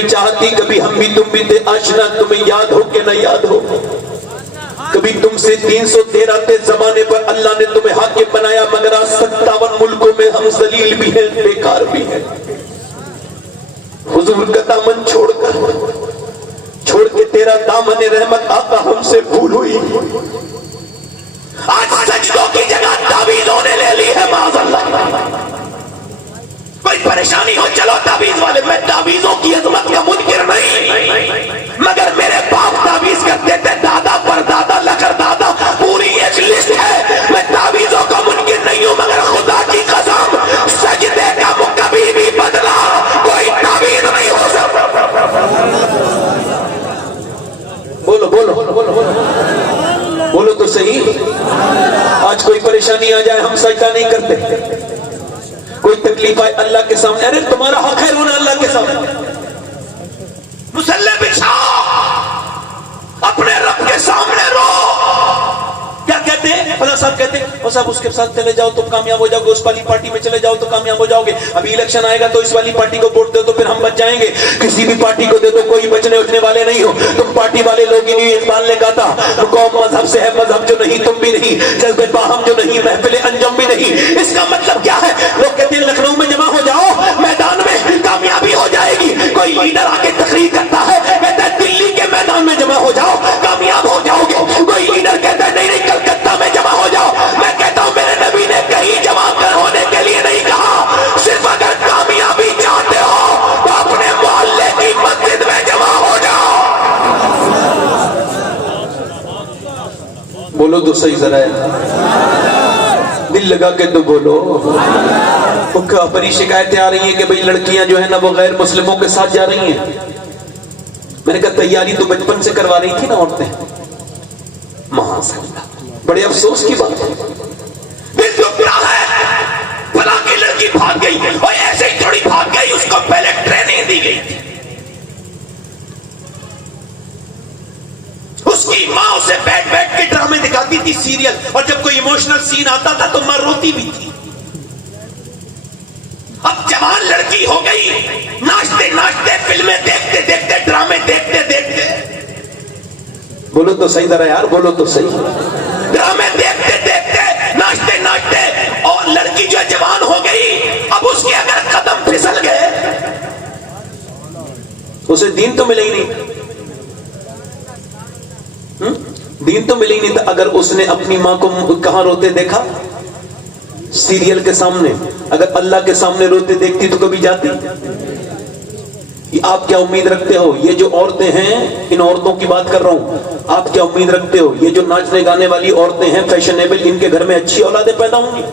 चाहती कभी हम भी तुम भी थे आशना, तुम्हें याद हो कि न याद हो। कभी तुमसे 313 जमाने पर अल्लाह ने तुम्हें हाकिम बनाया, मगर आज 57 मुल्कों में हम जलील भी हैं, बेकार भी हैं। हुजूर का दामन छोड़ के तेरा दामन रहमत आका हमसे भूल हुई। आज सजदों की जगह ताबीज होने ले ली है माज़अल्लाह। कोई परेशानी हो चलो ताबीज वाले, मैं ताबीजों की अजमत का मुनकिर नहीं, मगर मेरे बाप ताबीज करते थे, दादा परदादा लकर दादा, पूरी एक लिस्ट है। मैं ताबीजों का मुनकिर नहीं हूं, मगर खुदा की कसम सजदे का कभी भी बदला कोई ताबीज नहीं हो सकता। बोलो बोलो बोलो तो सही। आज कोई परेशानी आ जाए हम सजदा नहीं करते, कोई तकलीफ आए अल्लाह के सामने, अरे तुम्हारा हक है रोना अल्लाह के सामने। मुसल्ले बिछाओ, अपने रब के सामने रो। क्या कहते हैं फला साहब, कहते हैं और साहब उसके साथ चले जाओ तो कामयाब हो जाओगे, उस वाली पार्टी में चले जाओ तो कामयाब हो जाओगे, अभी इलेक्शन आएगा तो इस वाली पार्टी को वोट दो तो फिर हम बच जाएंगे, किसी भी पार्टी को दे दो कोई बचने उठने वाले नहीं हो, तुम पार्टी वाले लोग ही नहीं। इकबाल ने कहा था कौम मजहब से है, मजहब जो नहीं तुम भी नहीं, जज्बे बाहम जो नहीं महफिल अंजम भी नहीं। इसका मतलब क्या है? लोग कहते हैं लखनऊ में जमा हो जाओ, मैदान में कामयाबी हो जाएगी। कोई लीडर आके तकरीर करता है, कहता है दिल्ली के मैदान में जमा हो जाओ कामयाब हो जाओगे। कोई लीडर कहता है नहीं कलकत्ता में जमा हो जाओ। मैं कहता हूं मेरे नबी ने कहीं जमा कर होने के लिए नहीं कहा, सिर्फ अगर कामयाबी चाहते हो तो अपने मोहल्ले की मस्जिद में जमा हो जाओ। बोलो तो सही जरा, दिल लगा के तो बोलो। बड़ी शिकायतें आ रही हैं कि भाई लड़कियां जो है ना वो गैर मुस्लिमों के साथ जा रही हैं। मैंने कहा तैयारी तो बचपन से करवा रही थी ना औरतें। माशाअल्लाह, बड़े अफसोस की बात है, दिल दुखता है। फला की लड़की भाग गई और ऐसे ही थोड़ी भाग गई, उसको पहले ट्रेनिंग दी गई थी। उसकी माँ उसे बैठ बैठ के ड्रामे दिखाती थी सीरियल, और जब कोई इमोशनल सीन आता था तो माँ रोती भी थी। अब जवान लड़की हो गई, नाचते नाचते फिल्में देखते देखते ड्रामे देखते देखते, बोलो तो सही जरा यार, बोलो तो सही, ड्रामे देखते देखते नाचते नाचते, और लड़की जो जवान हो गई, अब उसके अगर कदम फिसल गए उसे दीन तो मिले ही नहीं। दीन तो मिले ही नहीं था। अगर उसने अपनी माँ को कहां रोते देखा? सीरियल के सामने। अगर अल्लाह के सामने रोते देखती तो कभी जाती? आप क्या उम्मीद रखते हो? ये जो औरतें हैं, इन औरतों की बात कर रहा हूं, आप क्या उम्मीद रखते हो ये जो नाचने गाने वाली औरतें हैं फैशनेबल, इनके घर में अच्छी औलादें पैदा होंगी?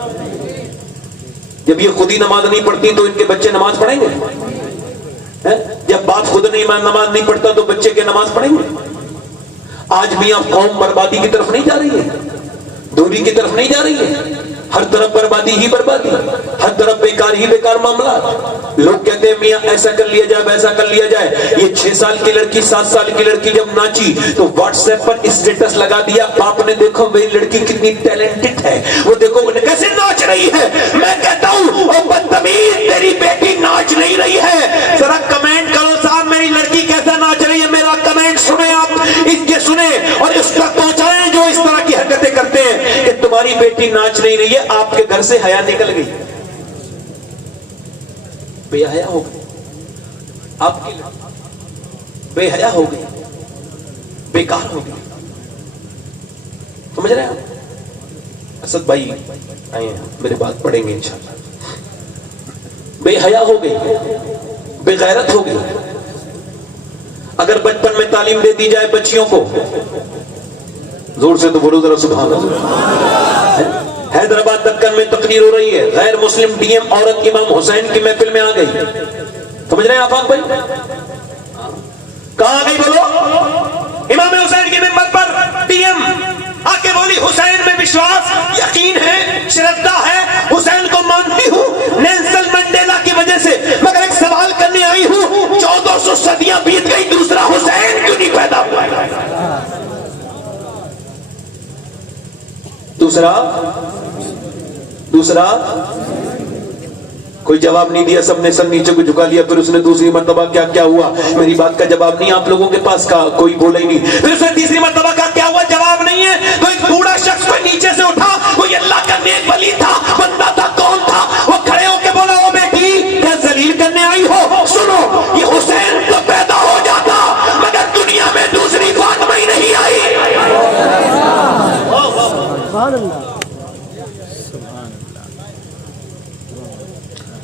जब ये खुद ही नमाज नहीं पढ़ती तो इनके बच्चे नमाज पढ़ेंगे? जब बाप खुद नहीं नमाज नहीं पढ़ता तो बच्चे के नमाज पढ़ेंगे? आज भी आप कौम बर्बादी की तरफ नहीं जा रही है, दूरी की तरफ नहीं जा रही है। हर तरफ बर्बादी ही बर्बादी, हर तरफ बेकार ही बेकार मामला। लोग कहते हैं मियां ऐसा कर लिया जाए वैसा कर लिया जाए। ये 6 साल की लड़की 7 साल की लड़की जब नाची तो व्हाट्सएप पर स्टेटस लगा दिया, बाप ने देखो मेरी लड़की कितनी टैलेंटेड है, वो देखो उन्हें कैसे नाच रही है। मैं कहता हूं ओ बदतमीज, तेरी बेटी नाच नहीं रही है, जरा कमेंट करो साहब मेरी लड़की कैसा नाच रही है। मेरा कमेंट सुने आप, इसके सुने और इस तक पहुंचाएं जो इस तरह की हरकतें करते हैं कि तुम्हारी बेटी नाच नहीं रही है, आपके घर से हया निकल गई, बेहया हो गई, आपकी बेहया हो गई, बेकार हो गई। समझ रहे हैं? असद भाई आए हैं, मेरे बात पढ़ेंगे इंशाल्लाह। बेहया हो गई, बेगैरत हो गई। अगर बचपन में तालीम दे दी जाए बच्चियों को, जोर से तो बोलो जरा सुभान अल्लाह। हैदराबाद दक्कन में तकरीर हो रही है, गैर मुस्लिम डीएम औरत इमाम हुसैन की महफिल में आ गई। समझ रहे हैं आफाक भाई? कहां आ गई बोलो? इमाम हुसैन की मिंबर पर डीएम आके बोली हुसैन में विश्वास, यकीन है, श्रद्धा है, हुसैन को मानती हूं नेल्सन मंडेला की वजह से, मगर एक सवाल करने आई हूं, 1400 सदियां बीत गई, दूसरा हुसैन क्यों नहीं पैदा हुआ? दूसरा کوئی جواب نہیں دیا, سب نے سر نیچے کو جھکا لیا. پھر اس نے دوسری مرتبہ کیا ہوا, میری بات کا جواب نہیں آپ لوگوں کے پاس, کا کوئی بولا ہی نہیں. پھر اس نے تیسری مرتبہ کیا ہوا, جواب نہیں ہے. تو ایک بوڑھا شخص کو نیچے سے اٹھا, کوئی اللہ کا نیک ولی تھا, بندہ تھا, کون تھا, وہ کھڑے ہو کے بولا, او بیٹی کیا ذلیل کرنے آئی ہو, سنو یہ حسین تو پیدا ہو جاتا مگر دنیا میں دوسری فاطمہ ہی نہیں آئی. سبحان اللہ.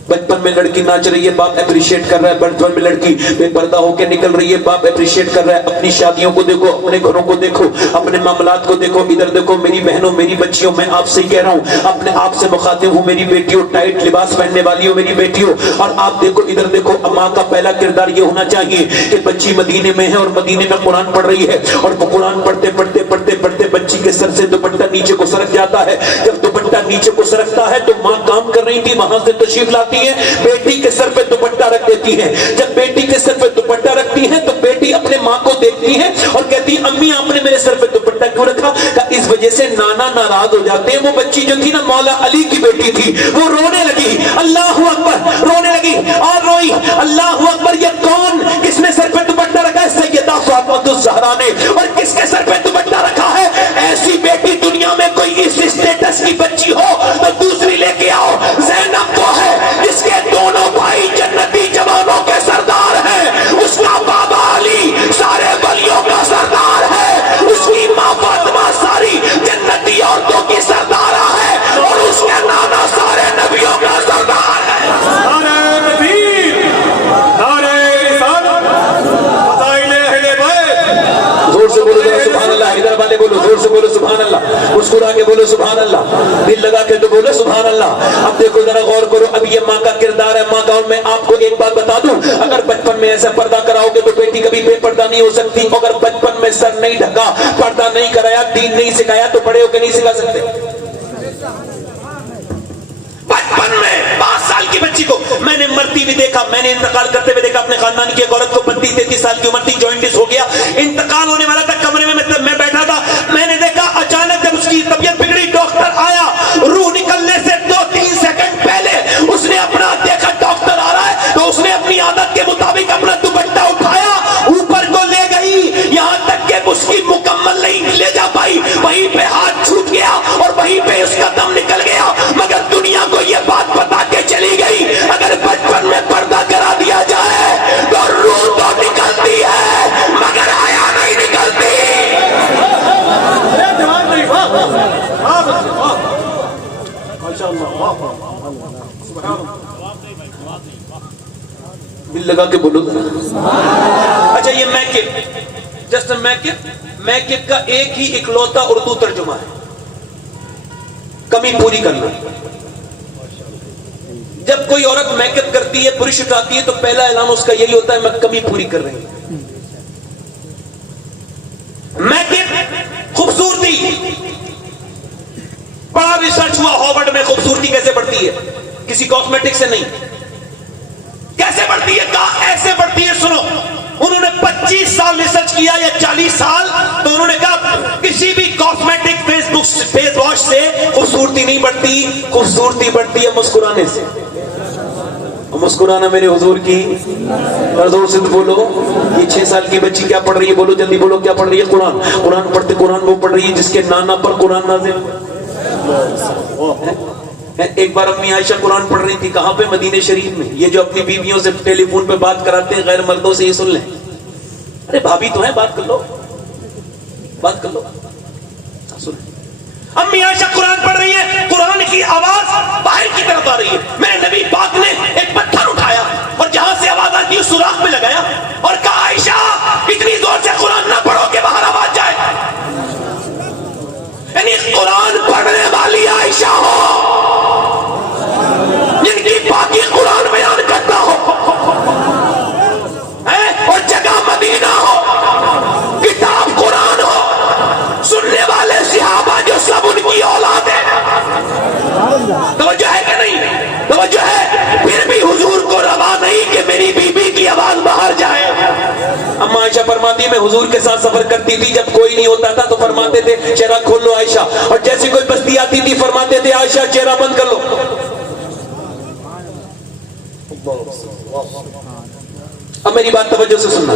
بچپن میں لڑکی ناچ رہی ہے, باپ اپریشیٹ کر رہا ہے. بچپن میں لڑکی بے پردہ ہو کے نکل رہی ہے, باپ اپریشیٹ کر رہا ہے. اپنی شادیوں کو دیکھو, اپنے گھروں کو دیکھو, اپنے معاملات کو دیکھو. ادھر دیکھو میری بہنوں, میری بچیوں, میں آپ سے کہہ رہا ہوں, اپنے آپ سے مخاطب ہوں میری بیٹیوں, ٹائٹ لباس پہننے والی ہو میری بیٹیوں. اور آپ دیکھو ادھر دیکھو, ماں کا پہلا کردار یہ ہونا چاہیے کہ بچی مدینے میں ہے اور مدینے میں قرآن پڑھ رہی ہے, اور وہ قرآن پڑھتے پڑھتے پڑھتے پڑھتے بچی کے سر سے دوپٹہ نیچے کو سرک جاتا ہے. جب دوپٹہ نیچے کو سرکتا ہے تو ماں کام کر رہی تھی, وہاں سے تشریف لاتی ہے, بیٹی کے سر پہ دوپٹہ رکھ دیتی ہے. جب بیٹی کے سر پہ دوپٹہ رکھتی ہے تو بیٹی اپنے ماں کو دیکھتی ہے اور کہتی ہے, امی آپ نے میرے سر پہ دوپٹہ کیوں رکھا؟ اس وجہ سے نانا ناراض ہو جاتے ہیں. وہ بچی جو تھی نا مولا علی کی بیٹی تھی, وہ رونے لگی, اللہ اکبر, رونے لگی اور روئی, اللہ اکبر, یہ کون, کس نے سر پہ دوپٹہ رکھا ہے؟ سیدہ فاطمہ الزہرا نے. اور کس کے سر پہ دوپٹہ رکھا ہے؟ ایسی بیٹی دنیا میں کوئی اس اسٹیٹس کی بچی ہو تو دوسری لے کے آؤ. زینب وہ ہے جس کے دونوں بھائی جنتی جوانوں کے سردار ہیں, اس کا بابا علی سارے ولیوں کا سردار ہے, اس کی ماں فاطمہ ساری جنتی عورتوں کی سردارہ ہے, اور اس کے نانا سارے نبیوں کا سردار ہے. نعرہ تکبیر, نعرہ رسالت, فضائل اہل بیت. زور سے بولو سبحان اللہ, ادھر والے بولو زور سے بولو سبحان اللہ, مسکرا کے بولو سبحان اللہ, دل لگا کے تو بولو سبحان اللہ. اب دیکھو ذرا غور کرو, اب یہ ماں کا کردار ہے. ماں کا, اور میں آپ کو ایک بات بتا دوں, اگر بچپن میں ایسا پردہ کراؤ گے تو بیٹی کبھی بے پردہ نہیں ہو سکتی. اگر بچپن میں سر نہیں ڈھکا, پردہ نہیں کرایا, دین نہیں سکھایا, تو بڑے ہو کے نہیں سکھا سکتے. بچپن میں 5 سال کی بچی کو میں نے مرتی بھی دیکھا, میں نے انتقال کرتے ہوئے دیکھا. اپنے خاندان کی ایک عورت کو 32-33 سال کی عمر تھی, جوائنٹس ہو گیا, انتقال ہونے والا تھا. کمرے میں بیٹھا تھا, میں نے دیکھا اچانک جب اس کی طبیعت بگڑی, ڈاکٹر آیا, روح نکلنے سے 2-3 سیکنڈ پہلے اس نے اپنا دیکھا ڈاکٹر آ رہا ہے تو اس نے اپنی عادت کے مطابق اپنا دوپٹہ اٹھایا, اوپر کو لے گئی, یہاں تک کہ اس کی مکمل نہیں لے جا پائی, وہیں پہ ہاتھ چھوٹ گیا اور وہیں پہ اس کا دم نکل گیا. مگر دنیا کو یہ بات بتا کے چلی گئی, اگر بچپن میں پردہ کرا دیا جائے تو روح تو نکلتی ہے مگر حیا نہیں نکلتی. دل لگا کے بولو. اچھا یہ میکپ, جسٹ میکپ کا ایک ہی اکلوتا اردو ترجمہ ہے, کمی پوری کرنا. جب کوئی عورت میک اپ کرتی ہے, پرش اٹھاتی ہے, تو پہلا اعلان اس کا یہی ہوتا ہے, میں کمی پوری کر رہی ہوں. میک اپ خوبصورتی, بڑا ریسرچ ہوا ہارورڈ میں, خوبصورتی کیسے بڑھتی ہے, کسی کاسمیٹک سے نہیں. کیسے بڑھتی ہے؟ کہا ایسے بڑھتی ہے. سنو, انہوں نے 25 سال ریسرچ کیا یا 40 سال, تو انہوں نے کہا کسی بھی کاسمیٹک فیس واش سے خوبصورتی نہیں بڑھتی, خوبصورتی بڑھتی ہے مسکرانے سے. مسکرانا میرے حضور کی, اور زور سے بولو. یہ 6 سال کی بچی کیا پڑھ رہی ہے, بولو جلدی بولو, کیا پڑھ رہی ہے؟ قرآن. قرآن پڑھتے, قرآن وہ پڑھ رہی ہے جس کے نانا پر قرآن نازل. ایک بار امی عائشہ قرآن پڑھ رہی تھی, کہاں پہ؟ مدینہ شریف میں. یہ جو اپنی بیویوں سے ٹیلی فون پہ بات کراتے ہیں غیر مردوں سے, یہ سن لیں. ارے بھابھی تو ہیں, بات کر لو, بات کر لو, سن. امی عائشہ قرآن پڑھ رہی ہے, قرآن کی آواز باہر کی طرف آ رہی ہے. میرے نبی پاک نے ایک پتھر اٹھایا اور جہاں سے آواز آتی ہے سوراخ میں لگایا اور کہا, عائشہ اتنی زور سے قرآن نہ پڑھو کہ باہر آواز جائے. یعنی قرآن پڑھنے والی عائشہ ہو, جن کی پاکی قرآن بیان کرتا ہو, اور جگہ مدینہ ہو, کتاب قرآن ہو, سننے والے صحابہ جو سب ان کی اولاد ہے. توجہ ہے کہ نہیں؟ توجہ ہے. پھر بھی حضور کو روا نہیں کہ میری بیوی کی آواز باہر جائے. اما عائشہ فرماتی ہے, میں حضور کے ساتھ سفر کرتی تھی, جب کوئی نہیں ہوتا تھا تو فرماتے تھے چہرہ کھول لو عائشہ, اور جیسے کوئی بستی آتی تھی فرماتے تھے عائشہ چہرہ بند کر لو. अब मेरी बात तवज्जो से सुनना।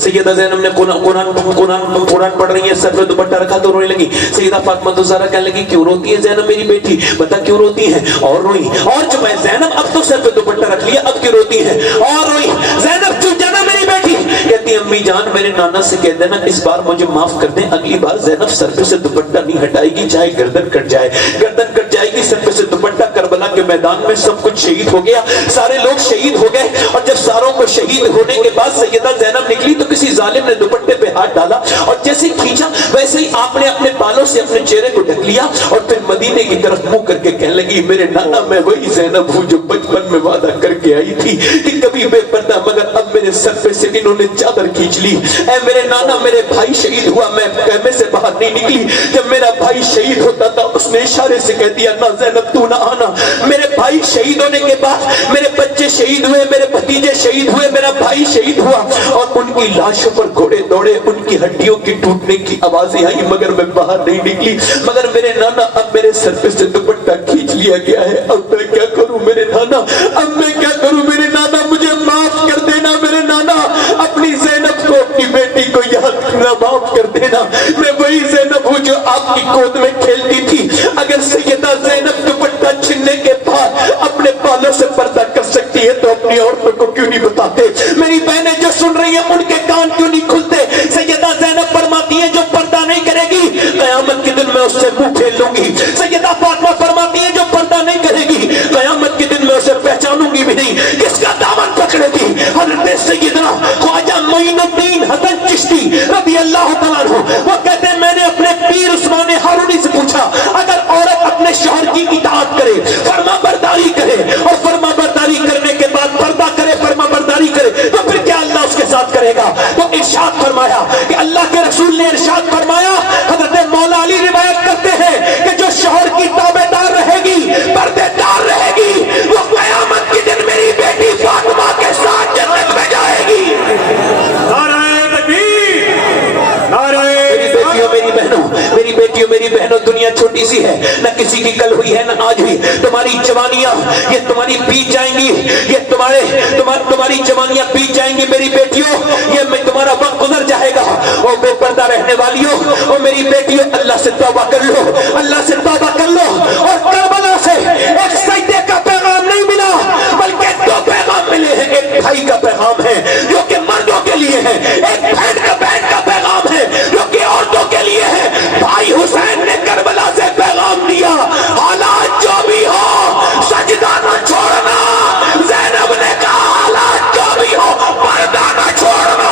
सैयदा ज़ैनब ने कुरान पढ़ रही है, सर पे दुपट्टा रखा तो रोने लगी। सैयदा फातिमा ज़हरा कहने लगी क्यों रोती है ज़ैनब मेरी बेटी, बता क्यों रोती है, और रोई और चुप है। ज़ैनब अब तो सर पे दुपट्टा रख लिया, अब क्यों रोती है, और रोई। ज़ैनब चुप जाना मेरी बेटी। कहती अम्मी जान मेरे नाना से कह देना इस बार मुझे माफ कर दे, अगली बार ज़ैनब सर पे से दुपट्टा नहीं हटाएगी, चाहे गर्दन कट जाए, गर्दन कट जाएगी, सर पे से दुपट्टा। करबला के मैदान में सब कुछ शहीद हो गया, सारे लोग शहीद हो गए, और जब सारों को शहीद होने के बाद सैयदा ज़ैनब निकली तो किसी जालिम ने दुपट्टे पे हाथ डाला, और जैसे ही खींचा वैसे ही आपने अपने बालों से अपने चेहरे को ढक लिया, और फिर मदीने की तरफ मुंह करके कहने लगी मेरे नाना मैं वही ज़ैनब हूँ जो बचपन में वादा करके आई थी कि कभी बेपर्दा, मगर अब मेरे सर पे से इन्होंने चादर खींच ली। ऐ मेरे नाना मेरे भाई शहीद हुआ, मैं कहने से बाहर नहीं निकली। जब मेरा भाई शहीद होता था उसने इशारे से कह दिया ना ज़ैनब तू ना आना। मेरे भाई शहीद होने के बाद मेरे बच्चे शहीद हुए, मेरे भतीजे शहीद हुए, मेरा भाई शहीद हुआ, और उनकी लाशों पर घोड़े दौड़े, उनकी हड्डियों की टूटने की आवाजें आई, मगर मैं बाहर नहीं निकली। मगर मेरे नाना अब मेरे सर पे से दुपट्टा खींच लिया गया है, अब मैं क्या करूं मेरे नाना, अब मैं क्या करूं मेरे नाना, मुझे माफ कर देना मेरे नाना, अपनी ज़ैनब को अपनी बेटी को याद करना, माफ कर देना। मैं वही ज़ैनब हूँ जो आपकी गोद में खेलती थी। अगर सैयदा ज़ैनब दुपट्टा छीनने के बाद अपने बालों से पर्दा कर सकती है तो अपनी औरतों को क्यों नहीं बताते? मेरी बहनें जो सुन रही हैं उनके कान क्यों नहीं खुलते? सैयदा ज़ैनब फरमाती है जो पर्दा नहीं करेगी क़यामत के दिन मैं उससे मुंह फेर लूंगी। सैयदा फातिमा फरमाती है जो पर्दा नहीं करेगी क़यामत के दिन मैं उसे पहचानूंगी भी नहीं, किसका दामन पकड़ेगी? हज़रत सैयदना ख्वाजा मोइनुद्दीन हसन चिश्ती रज़ी अल्लाह तआला अन्हु वो कहते हैं मैंने अपने पीर उस्मान हारूनी से पूछा अगर औरत अपने शौहर की इताअत करे, फरमाबरदारी करे, और फरमाबरदारी करने के बाद पर्दा करे, फरमाबरदारी करे, तो फिर क्या अल्लाह उसके साथ करेगा? तो इरशाद फरमाया कि अल्लाह के रसूल ने इरशाद फरमाया, हज़रत मौला अली रिवायत करते हैं कि जो शौहर की ताबेदार रहेगी, पर्देदार रहेगी, वो क़यामत के दिन मेरी बेटी फातिमा के साथ जन्नत में जाएगी। मेरी बेटियों मेरी बहनों दुनिया छोटी सी है, न किसी की कल हुई है न आज हुई। तुम्हारी जवानियां ये तुम्हारी बीत जाएंगी, ये तुम्हारी जवानियां बीत जाएंगी मेरी बेटियों, ये तुम्हारा वक्त गुजर जाएगा। और बेपर्दा रहने वालियों और मेरी बेटियों अल्लाह से तौबा कर लो, अल्लाह से तौबा कर लो। और करबला से एक सजदे का पैगाम नहीं मिला बल्कि दो पैगाम मिले हैं। एक भाई का पैगाम है जो कि मर्दों के लिए है, एक बहन का पैगाम है जो कि औरतों के लिए है। भाई हुसैन ने करबला से पैगाम दिया हालात जो भी हो सजदा न छोड़ना। ज़ैनब ने कहा हालात जो भी हो पर्दा न छोड़ना।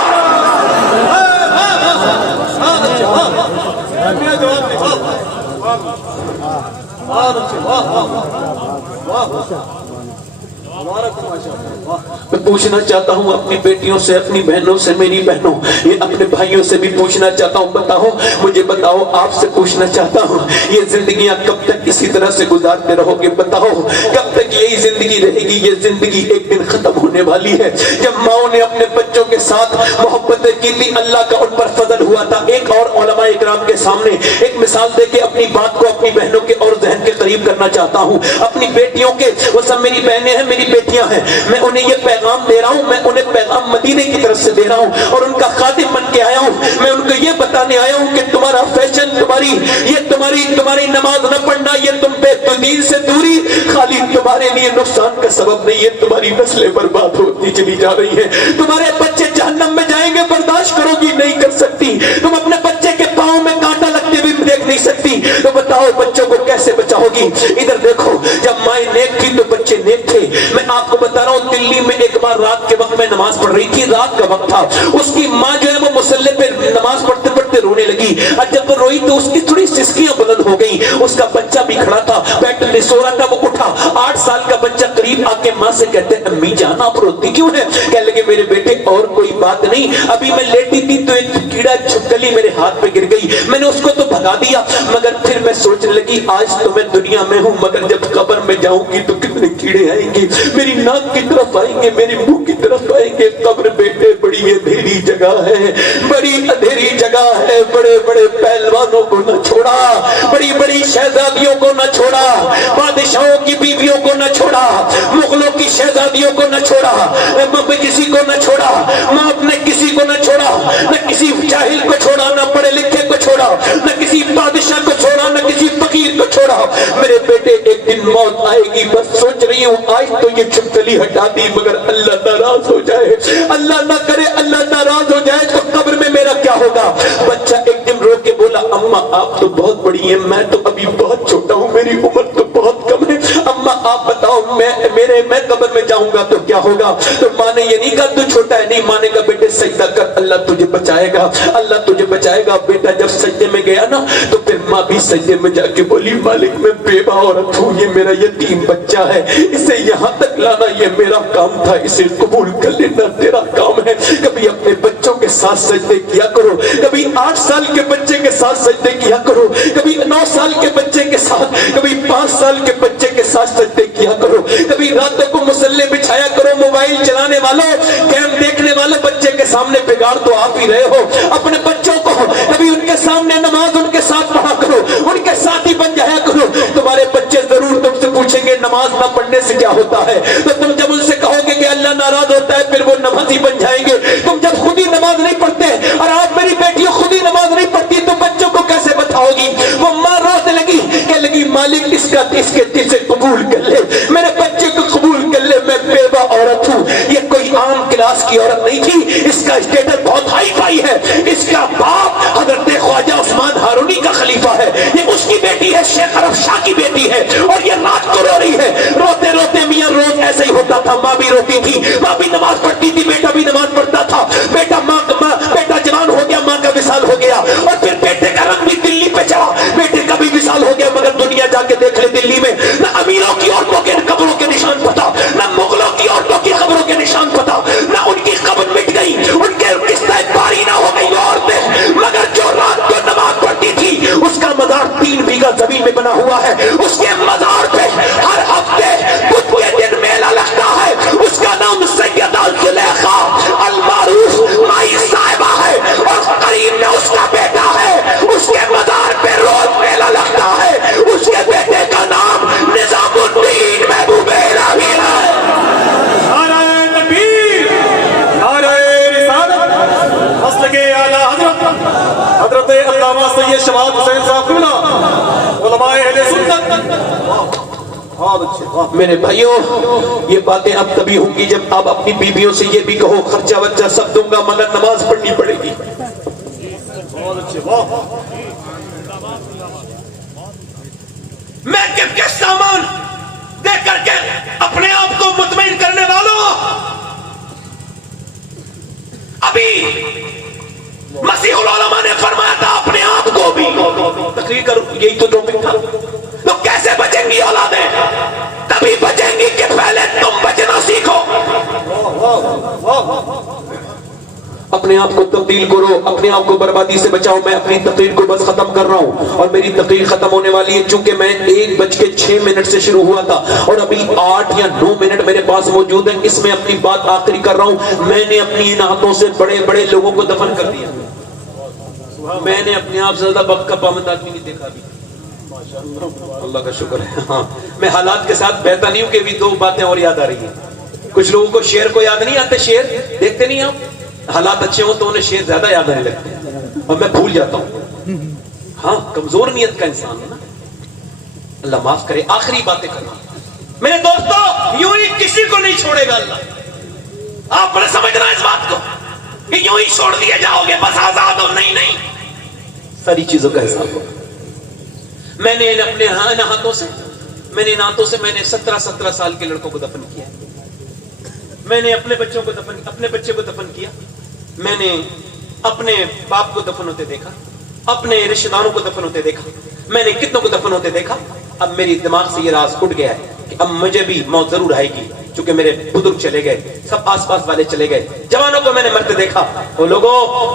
मैं पूछना चाहता हूँ अपनी बेटियों से, अपनी बहनों से, मेरी बहनों, ये अपने भाइयों से भी पूछना चाहता हूँ, बताओ मुझे बताओ, आपसे पूछना चाहता हूँ ये जिंदगियां कब तक इसी तरह से गुजारते रहोगे? बताओ कब तक यही जिंदगी रहेगी? ये जिंदगी एक दिन खत्म होने वाली है। जब माओ ने अपने बच्चों के साथ मोहब्बत की थी, अल्लाह का उन पर फजल हुआ था। एक और उलमा इकराम के सामने एक मिसाल दे के अपनी बात को अपनी बहनों के और जहन के करीब करना चाहता हूँ। अपनी बेटियों के, वो सब मेरी बहनें हैं, मेरी बेटियां हैं, मैं उन्हें ये पैगाम दे रहा हूँ, मैं उन्हें पैगाम मदीने की तरफ से दे रहा हूँ और उनका खादिम बन के आया हूँ। मैं उनको ये बताने आया हूँ कि तुम्हारा फैशन, तुम्हारी नमाज न पढ़ना, ये तुम पे दीन से दूरी खाली तुम्हारे लिए नुकसान का सबब नहीं है, तुम्हारी नस्लें बर्बाद होती चली जा रही है। तुम्हारे बच्चे जहन्नम में जाएंगे, बर्दाश्त करोगी नहीं कर सकती। तुम अपने बच्चे के पाँव में कांटा लगते हुए देख नहीं सकती, तो बताओ बच्चों को कैसे बचाओगी? इधर देखो, जब माए नेक थी तो बच्चे नेक थे। मैं आपको बता रहा हूँ, दिल्ली में एक बार रात के वक्त में नमाज पढ़ रही थी, रात का वक्त था। उसकी माँ जो है वो मुसल्ले पे नमाज पढ़ते पढ़ते रोने लगी, और जब वो रोई तो उसकी थोड़ी सिसकियां बुलंद हो गई। उसका बच्चा भी खड़ा था, बेड में सो रहा था, वो उठा। 8 साल का बच्चा करीब आके माँ से कहते हैं अम्मी जान आप रोती क्यों है? कहने लगे मेरे बेटे और कोई बात नहीं, अभी मैं लेटी थी तो एक कीड़ा छिपकली मेरे हाथ पे गिर गई, मैंने उसको तो भगा दिया, मगर फिर मैं सोचने लगी आज तो मैं दुनिया में हूँ, मगर जब कब्र में जाऊंगी तो कितने कीड़े आएंगे, मेरी नाक की तरफ आएंगे, मेरे मुंह की तरफ आएंगे। कब्र बेटे बड़ी अंधेरी जगह है, बड़ी अंधेरी जगह है। बड़े बड़े पहलवानों को न छोड़ा, बड़ी बड़ी शहजादियों को न छोड़ा, बादशाहों की बीवियों को न छोड़ा, मुगलों की शहजादियों को न छोड़ा, मैं किसी को न छोड़ा, मैं अपने किसी को न छोड़ा, न किसी जाहिल को छोड़ा, न पढ़े लिखे को छोड़ा, न किसी बादशाह को छोड़ा, न किसी फकीर को छोड़ा। मेरे बेटे एक दिन मौत आएगी, बस सोच रही हूँ आज तो ये छिपकली हटा दी, मगर अल्लाह नाराज हो जाए, अल्लाह ना करे अल्लाह नाराज हो जाए तो कब्र में मेरा क्या होगा। बच्चा एक दिन रो के बोला, अम्मा आप तो बहुत बड़ी हैं, मैं तो अभी बहुत छोटा हूँ, मेरी उम्र तो बहुत कम है, अम्मा आप बताओ मैं कब्र में जाऊंगा तो क्या होगा। तो माँ ने ये नहीं कहा तू छोटा है, नहीं, माँ ने कहा बेटे सजदा कर, अल्लाह तुझे बचाएगा, अल्लाह तुझे बचाएगा। बेटा जब सजदे में गया ना तो फिर माँ भी सजदे में जाके बोली, मालिक मैं बेवा औरत हूँ, ये मेरा यतीम बच्चा है, इसे यहाँ तक लाना ये मेरा काम था, इसे कबूल कर लेना तेरा काम है। कभी अपने बच्चों के साथ सजदे किया करो, कभी 8 साल के बच्चे के साथ सजदे किया करो, कभी 9 साल के बच्चे के साथ, कभी 5 साल के बच्चे के साथ सजदे किया करो, कभी रातों को मुसल्ले बिछाया करो। मोबाइल चलाने वालों, गेम देखने वाले बच्चे के सामने बिगाड़ तो आप ही रहे हो। अपने बच्चों को कभी उनके सामने नमाज उनके साथ पढ़ा करो, उनके साथ ही बन जाया करो। तुम्हारे बच्चे जरूर तुमसे पूछेंगे नमाज ना पढ़ने से क्या होता है, तो तुम जब उनसे कहोगे कि अल्लाह नाराज होता है, फिर वो नमाजी बन जाएंगे। तुम जब खुद ही नमाज नहीं पढ़ते, और आप मेरी बेटियों खुद ही नमाज नहीं पढ़ती, तो बच्चों को कैसे बताओगी। वो माँ रोने लगी, कहने लगी मालिक इसके दिल से कबूल कर ले, मेरे बच्चे को कबूल कर ले, मैं बेवा औरत हूँ। ये कोई आम क्लास की औरत नहीं थी, इसका स्टेटस बहुत हाई फाई है, इसका बाप हजरत ख्वाजा उस्मान हारूनी का खलीफा है, ये उसकी बेटी है, शेख अरब शाह की बेटी है, और ये रात को रो रही है। रोते रोते मियां रोज ऐसे ही होता था, माँ भी रोती थी, माँ भी नमाज पढ़ती थी, बेटा भी नमाज पढ़ता था। बेटा जवान हो गया, माँ का विसाल हो गया, और फिर बेटे का रंग भी दिल्ली पे चढ़ा, बेटे का भी विसाल हो गया। मगर दुनिया जाके देख ले, दिल्ली में न अमीरों की औरतों के कब्रों के निशान पता, न मुगलों की औरतों की कब्रों के निशान पता, न उनकी कब्र मिट गई, उनके किस्तें पारी ना हो गई औरतें, मगर जो रात को नमाज पढ़ती थी उसका मजार 3 बीघा जमीन में बना हुआ है, उसके मजार पे हर हफ्ते बुध के दिन मेला लगता है, उसका नाम सैयदा जुलेखा अल-मारूफ माई साहिबा है, और करीब में उसका बेटा है, उसके मजार पे रोज मेला लगता है, उसके बेटे का नाम निजामुद्दीन महबूब इलाही है। नाराए तकबीर, नाराए रिसालत, मसलके आला हजरत अल्लामा सैयद शबाब हुसैन साहब किबला, उलमाए अहले सुन्नत। बहुत अच्छे। मेरे भाइयों, ये बातें अब तभी होंगी जब आप अपनी बीवियों से ये भी कहो खर्चा वर्चा सब दूंगा, मगर नमाज पढ़नी पड़ेगी। बहुत अच्छे, वाह। मैं किसके सामान दे करके अपने आप को मुतमईन करने वालों, अभी मसीहुल उलमा ने फरमाया था अपने आप को भी तकरीर करो, यही तो टॉपिक था। तो कैसे बचेंगी औलादें? तभी बचेंगी कि पहले तुम बचना सीखो। अपने आप को तब्दील करो, अपने आप को बर्बादी से बचाओ। मैं अपनी तकरीर को बस खत्म कर रहा हूँ, और मेरी तकरीर खत्म होने वाली है, चूंकि मैं 1:06 से शुरू हुआ था, और अभी 8 या 9 मिनट मेरे पास मौजूद है। इसमें अपनी बात आखिरी कर रहा हूँ। मैंने अपनी इन हाथों से बड़े बड़े लोगों को दफन कर दिया, मैंने अपने आप से ज्यादा वक्त का पाबंद आदमी नहीं देखा अभी, अल्लाह का शुक्र है। हाँ, मैं हालात के साथ बहता नहीं हूँ कि अभी 2 बातें और याद आ रही है। कुछ लोगों को शेर को याद नहीं आते, शेर देखते नहीं आप, हालात अच्छे हो तो उन्हें शेर ज्यादा याद आने लगते हैं, और मैं भूल जाता हूँ। हाँ, कमजोर नियत का इंसान है ना, अल्लाह माफ करे। आखिरी बातें करना मेरे दोस्तों, यूं ही किसी को नहीं छोड़ेगा अल्लाह। आपने समझना इस बात को कि यूं ही छोड़ दिए जाओगे बस आजाद हो, नहीं नहीं, सारी चीजों का हिसाब हो। मैंने अपने हाथों से मैंने 17 साल के लड़कों को दफन किया, मैंने अपने बच्चे को दफन किया, मैंने अपने बाप को दफन होते देखा, अपने रिश्तेदारों को दफन होते देखा, मैंने कितनों को दफन होते देखा। अब मेरी दिमाग से ये राज उठ गया है कि अब मुझे भी मौत जरूर आएगी, क्योंकि मेरे बुजुर्ग चले गए, सब आसपास वाले चले गए, जवानों को मैंने मरते देखा। वो लोगों,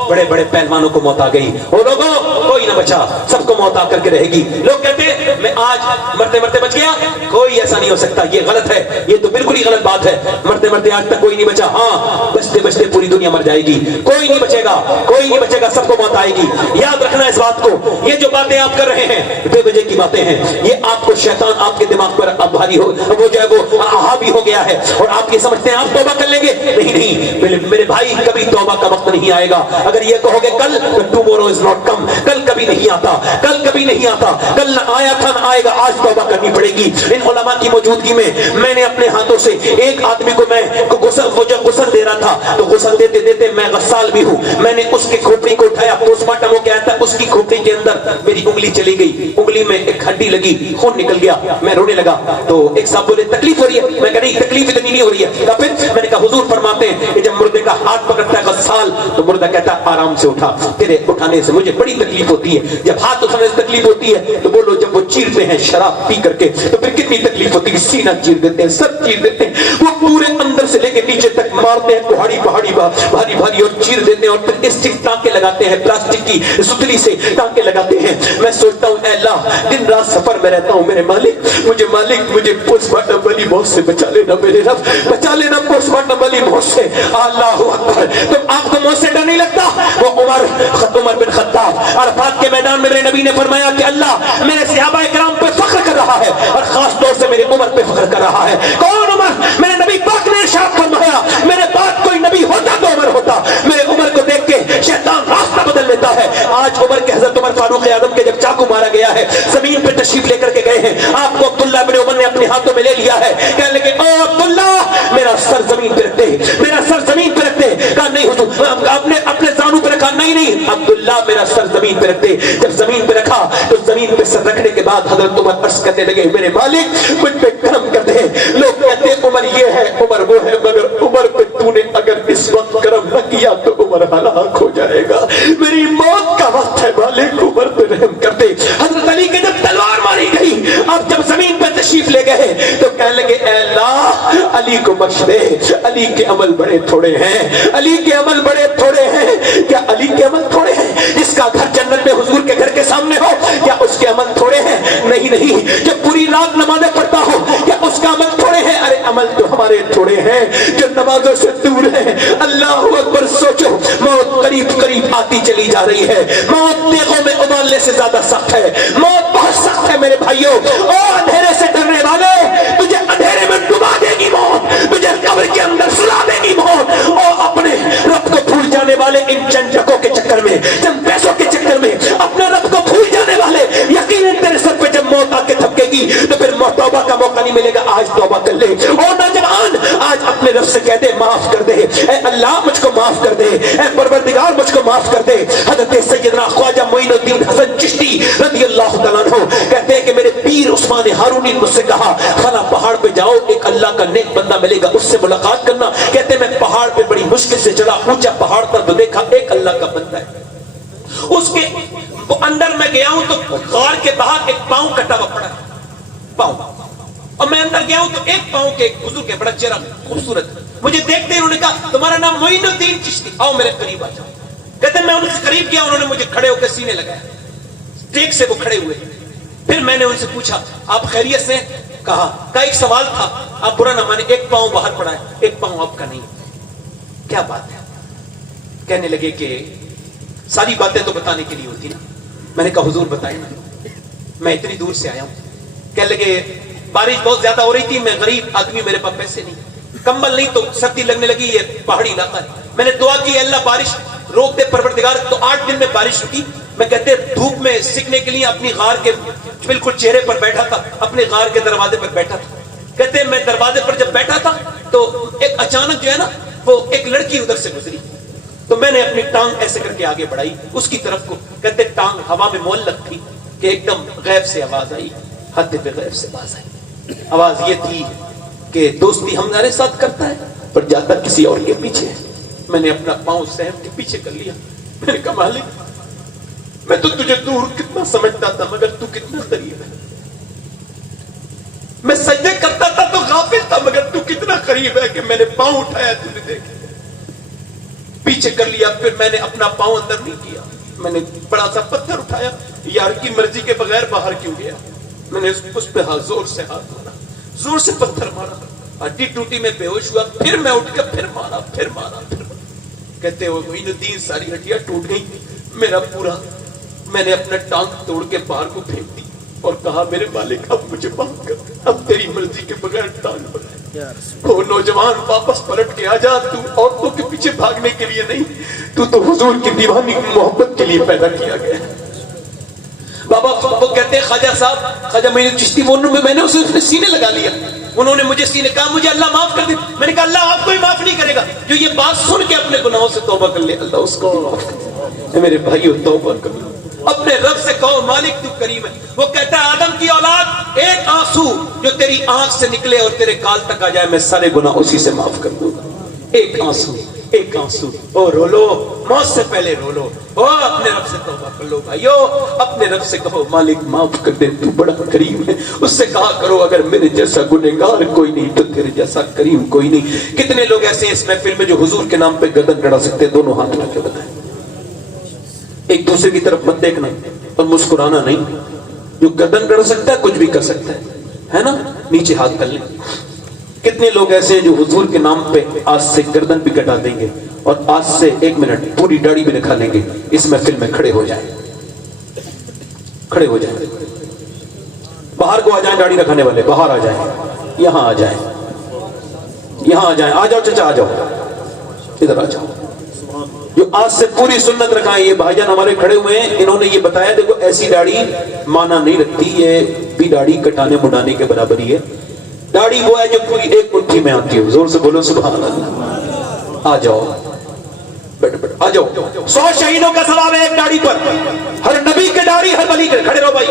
बड़े बड़े पहलवानों को मौत आ गई, वो लोगों को कोई ना बचा, सबको मौत आकर के रहेगी। लोग कहते हैं मैं आज मरते मरते बच गया, कोई ऐसा नहीं हो सकता, ये गलत है, ये तो बिल्कुल ही गलत बात है। मरते मरते आज तक कोई नहीं बचा, हाँ बचते बचते पूरी दुनिया मर जाएगी, कोई नहीं बचेगा, कोई नहीं बचेगा, सबको मौत आएगी। याद रखना इस बात को। ये जो बातें आप कर रहे हैं बेवजह की बातें हैं, ये आपको शैतान आपके दिमाग पर अब भारी हो, वो जो है वो हावी हो गया है और आप ये समझते हैं आप तौबा कर लेंगे। नहीं नहीं मेरे भाई, कभी तौबा का वक्त नहीं आएगा। अगर ये कहोगे कल, तो टुमारो इज नॉट कम, कल कभी नहीं आता, कल कभी नहीं आता, कल न आया था न आएगा, आज तौबा करनी पड़ेगी। इन उलमा की मौजूदगी में मैंने अपने हाथों से एक आदमी को मैं गुस्ल दे रहा था, तो गुस्ल देते देते मैं गस्साल भी हूँ, मैंने उसकी खोपड़ी को उठाया, पोस्टमार्टम हो गया था, उसकी खोपड़ी के अंदर मेरी उंगली चली गई, उंगली में एक हड्डी लगी, खून निकल गया, मैं रोने लगा। तो एक साहब बोले तकलीफ हो रही है, मैं कहा नहीं तकलीफ इतनी नहीं हो रही है। फिर मैंने कहा हुजूर फरमाते हैं कि जब मुर्दे का हाथ पकड़ता है गस्साल, तो मुर्दा कहता है आराम से उठा, तेरे उठाने से मुझे बड़ी तकलीफ होती है। जब हाथ उठाने से तकलीफ होती है तो बोलो जब वो चीरते हैं शराब पी करके, तो फिर कितनी तकलीफ होती है, सीना चीर देते हैं, सब चीर देते हैं, वो पूरे अंदर से लेके नीचे तक मारते हैं, पहाड़ी पहाड़ी भारी भारी और चीर देते हैं, और फिर स्टिक टांके लगाते हैं, प्लास्टिक की सुतली से टांके लगाते हैं। मैं सोचता हूँ अल्लाह दिन रात सफर में रहता हूँ, मेरे मालिक मुझे पोस्टमार्टम वाली मौत से बचा लेना, मेरे रब बचा लेना पोस्टमार्टम वाली मौत से। अल्लाह अकबर। तो आपको मौत से डर नहीं लगता? वो उमर बिन खत्ताब अरफात के मैदान में मेरे नबी ने फरमाया कि अल्लाह मेरे सहाबा इकराम पे फख्र कर रहा है और खास तौर से मेरे उमर पे फख्र कर रहा है। कौन उमर? मेरे नबी पाक ने इरशाद फरमाया मेरे बाद कोई नबी होता तो उमर होता। मेरे उमर को देख के शैतान रास्ता बदल लेता है। आज उमर के हजरत उमर फारूक आजम के जब चाकू मारा गया है, जमीन पे तशरीफ लेकर के गए हैं, आपको अब्दुल्ला बिन उमर ने अपने हाथों में ले लिया है, कहने लगे ओ अब्दुल्ला मेरा सर जमीन पे रख दे, मेरा सर जमीन पे रख दे। कहा नहीं हुजूर, आपने अपने जानू पे रखा? नहीं नहीं अब्दुल्ला मेरा सर जमीन पे रख दे। जब जमीन पे रखा तो जमीन पे सर रखने के बाद हजरत उमर अर्ज करने लगे मेरे मालिक मुझ पे करम कर दे। लोग कहते हैं उमर ये है उमर वो है, मगर उमर पे तूने अगर इस वक्त करम न किया तो उमर हलाक हो जाएगा, मेरी मौत का वक्त है, मालिक उमर पे रहम कर दे। हजरत अली के जब तलवार मारी गई, अब जब जमीन पे तशरीफ ले गए तो कहने लगे अल्लाह अली को बख्श दे, अली के अमल बड़े थोड़े हैं, अली के अमल बड़े थोड़े हैं। क्या अली के अमल थोड़े हैं? जिसका घर जन्नत में हुजूर के घर के सामने हो, क्या उसके अमल थोड़े हैं? नहीं नहीं। जब पूरी रात नमाज़ें पढ़ता हो, क्या उसका अमल थोड़े हैं? अरे अमल तो हमारे थोड़े हैं जो नमाजों से दूर हैं। अल्लाह अकबर। सोचो मौत करीब करीब आती चली जा रही है, मौत तेगों में उबालने से ज्यादा सख्त है, मौत बहुत सख्त है मेरे भाइयों। ओ अंधेरे से डरने वाले, तुझे अंधेरे में डुबा देगी मौत, तुझे कब्र के अंदर सुला देगी मौत। और अपने रब को भूल जाने वाले, इन चंद जगहों के चक्कर में, चंद पैसों के चक्कर में अपने रब को भूल जाने वाले, यकीनन तेरे सर पे जब मौत आके थपकेगी तो फिर तौबा का मौका नहीं मिलेगा। आज तौबा कर ले। ओ नौजवान, आज अपने रब से कह दे माफ कर दे, ऐ अल्लाह मुझको माफ कर दे, ऐ परवरदिगार मुझको माफ कर दे। हजरत सैयदना ख्वाजा मोइनुद्दीन हसन चिश्ती रज़ियल्लाहु तआला अन्हु कहते हैं कि मेरे पीर उस्मान हारूनी ने मुझसे कहा फला पहाड़ पे जाओ, एक अल्लाह का नेक बंदा मिलेगा, उससे मुलाकात करना। कहते मैं पहाड़ पे बड़ी मुश्किल से चढ़ा, ऊंचा पहाड़ पर तो देखा एक अल्लाह का बंदा है, उसके अंदर मैं गया हूं तो गार के बाहर एक पांव कटा हुआ पड़ा है, पांव, और मैं अंदर गया हूं तो एक पांव के एक बुजुर्ग है, बड़ा चेहरा खूबसूरत, मुझे देखते ही उन्होंने कहा तुम्हारा नाम मोइनुद्दीन चिश्ती, आओ मेरे करीब आ जाओ। कहते मैं उनके करीब गया, उन्होंने मुझे खड़े होकर सीने लगाया, टेक से वो खड़े हुए। फिर मैंने उनसे पूछा आप खैरियत से? कहा एक सवाल था, आप बुरा ना माने, एक पांव बाहर पड़ा है, एक पांव आपका नहीं, क्या बात है? कहने लगे कि सारी बातें तो बताने के लिए होती ना। मैंने कहा हुजूर बताएं ना, मैं इतनी दूर से आया हूं। कहने लगे बारिश बहुत ज्यादा हो रही थी, मैं गरीब आदमी, मेरे पास पैसे नहीं, कंबल नहीं, तो सर्दी लगने लगी, ये पहाड़ी इलाका है। मैंने दुआ की अल्लाह बारिश रोक दे परवरदिगार, तो 8 दिन में बारिश रुकी। मैं कहते धूप में सीखने के लिए अपनी गार के बिल्कुल चेहरे पर बैठा था, अपने गार के दरवाजे पर बैठा था। कहते मैं दरवाजे पर जब बैठा था तो एक अचानक जो है ना, वो एक लड़की उधर से गुजरी, तो मैंने अपनी टांग ऐसे करके आगे बढ़ाई उसकी तरफ को। कहते टांग हवा में मोहल्लक थी कि एकदम गैब से आवाज आई, हद पे गैब से आवाज आई। आवाज ये थी कि दोस्ती हमारे साथ करता है पर जाता किसी और के पीछे है। मैंने अपना पांव सहम के पीछे कर लिया। मैंने कहा मालिक मैं तो तुझे दूर कितना समझता था, मगर तू कितना करीब है। मैं सजदे करता था तो गाफिल था, मगर तू कितना करीब है कि मैंने पांव उठाया तूने देख पीछे कर लिया। फिर मैंने अपना पांव अंदर नहीं किया, میں نے بڑا سا پتھر اٹھایا, یار کی مرضی کے بغیر باہر کیوں گیا. میں نے اس پہ زور سے ہاتھ مارا, زور سے پتھر مارا, ہڈی ٹوٹی میں بے ہوش ہوا, پھر میں اٹھ کر پھر مارا. کہتے ہو معین الدین ساری ہڈیاں ٹوٹ گئی, میرا پورا, میں نے اپنا ٹانگ توڑ کے باہر کو پھینک دی اور کہا میرے مالک اب مجھے معاف کر, اب تیری مرضی کے بغیر ٹانگ بڑھائے. وہ نوجوان واپس پلٹ کے آ جا, تو عورتوں کے پیچھے بھاگنے کے لیے نہیں, تو حضور کی دیوانی محبت کے لیے پیدا کیا گیا. بابا وہ کہتے ہیں خواجہ صاحب, خواجہ معین چشتی, میں نے اسے سینے لگا لیا. انہوں نے مجھے سینے کہا مجھے اللہ معاف کر دے. میں نے کہا اللہ آپ کو ہی معاف نہیں کرے گا. جو یہ بات سن کے اپنے گناہوں سے توبہ کر لے, اللہ اس کو معاف کر دے. میرے بھائیو توبہ کر لو, اپنے رب سے کہو مالک تو کریم ہے. وہ کہتا ہے آدم کی اولاد, ایک آنسو جو تیری آنکھ سے نکلے اور تیرے گال تک آ جائے, میں سارے گناہ اسی سے معاف کر دوں گا. ایک آنسو, ایک آنسو, او رو لو, موت سے پہلے رو لو, او اپنے رب سے توبہ کر لو. بھائیو اپنے رب سے کہو مالک معاف کر دے, تو بڑا کریم ہے. اس سے کہا کرو اگر میرے جیسا گنہگار کوئی نہیں تو تیرے جیسا کریم کوئی نہیں. کتنے لوگ ایسے اس محفل میں جو حضور کے نام پہ گردن گڑا سکتے, دونوں ہاتھ رکھ کے بتائیں. ایک دوسرے کی طرف مت دیکھنا اور مسکرانا نہیں. جو گردن گڑ سکتا ہے کچھ بھی کر سکتا ہے نا, نیچے ہاتھ کر لیں. کتنے لوگ ایسے ہیں جو حضور کے نام پہ آج سے گردن بھی کٹا دیں گے اور آج سے 1 منٹ پوری داڑھی بھی دکھا لیں گے. اس محفل میں کھڑے ہو جائیں, کھڑے ہو جائیں, باہر کو آ جائیں. داڑھی رکھنے والے باہر آ جائیں, یہاں آ جائیں, یہاں آ جائیں. آ جاؤ چچا, آ جاؤ, ادھر آ جاؤ. جو آج سے پوری سنت رکھائیں, یہ بھائی جان ہمارے کھڑے ہوئے ہیں, انہوں نے یہ بتایا دیکھو ایسی داڑھی مانا نہیں رکھتی, یہ بھی داڑھی کٹانے مڈانے کے برابر ہی ہے. داڑھی وہ ہے جو پوری ایک مٹھی میں آتی ہو. زور سے بولو سبحان اللہ. آ جاؤ, بیٹھ بیٹھ, آ جاؤ. 100 شہیدوں کا ثواب ہے ایک داڑھی پر. ہر نبی کے داڑھی ہر ولی کے. کھڑے رہو بھائی,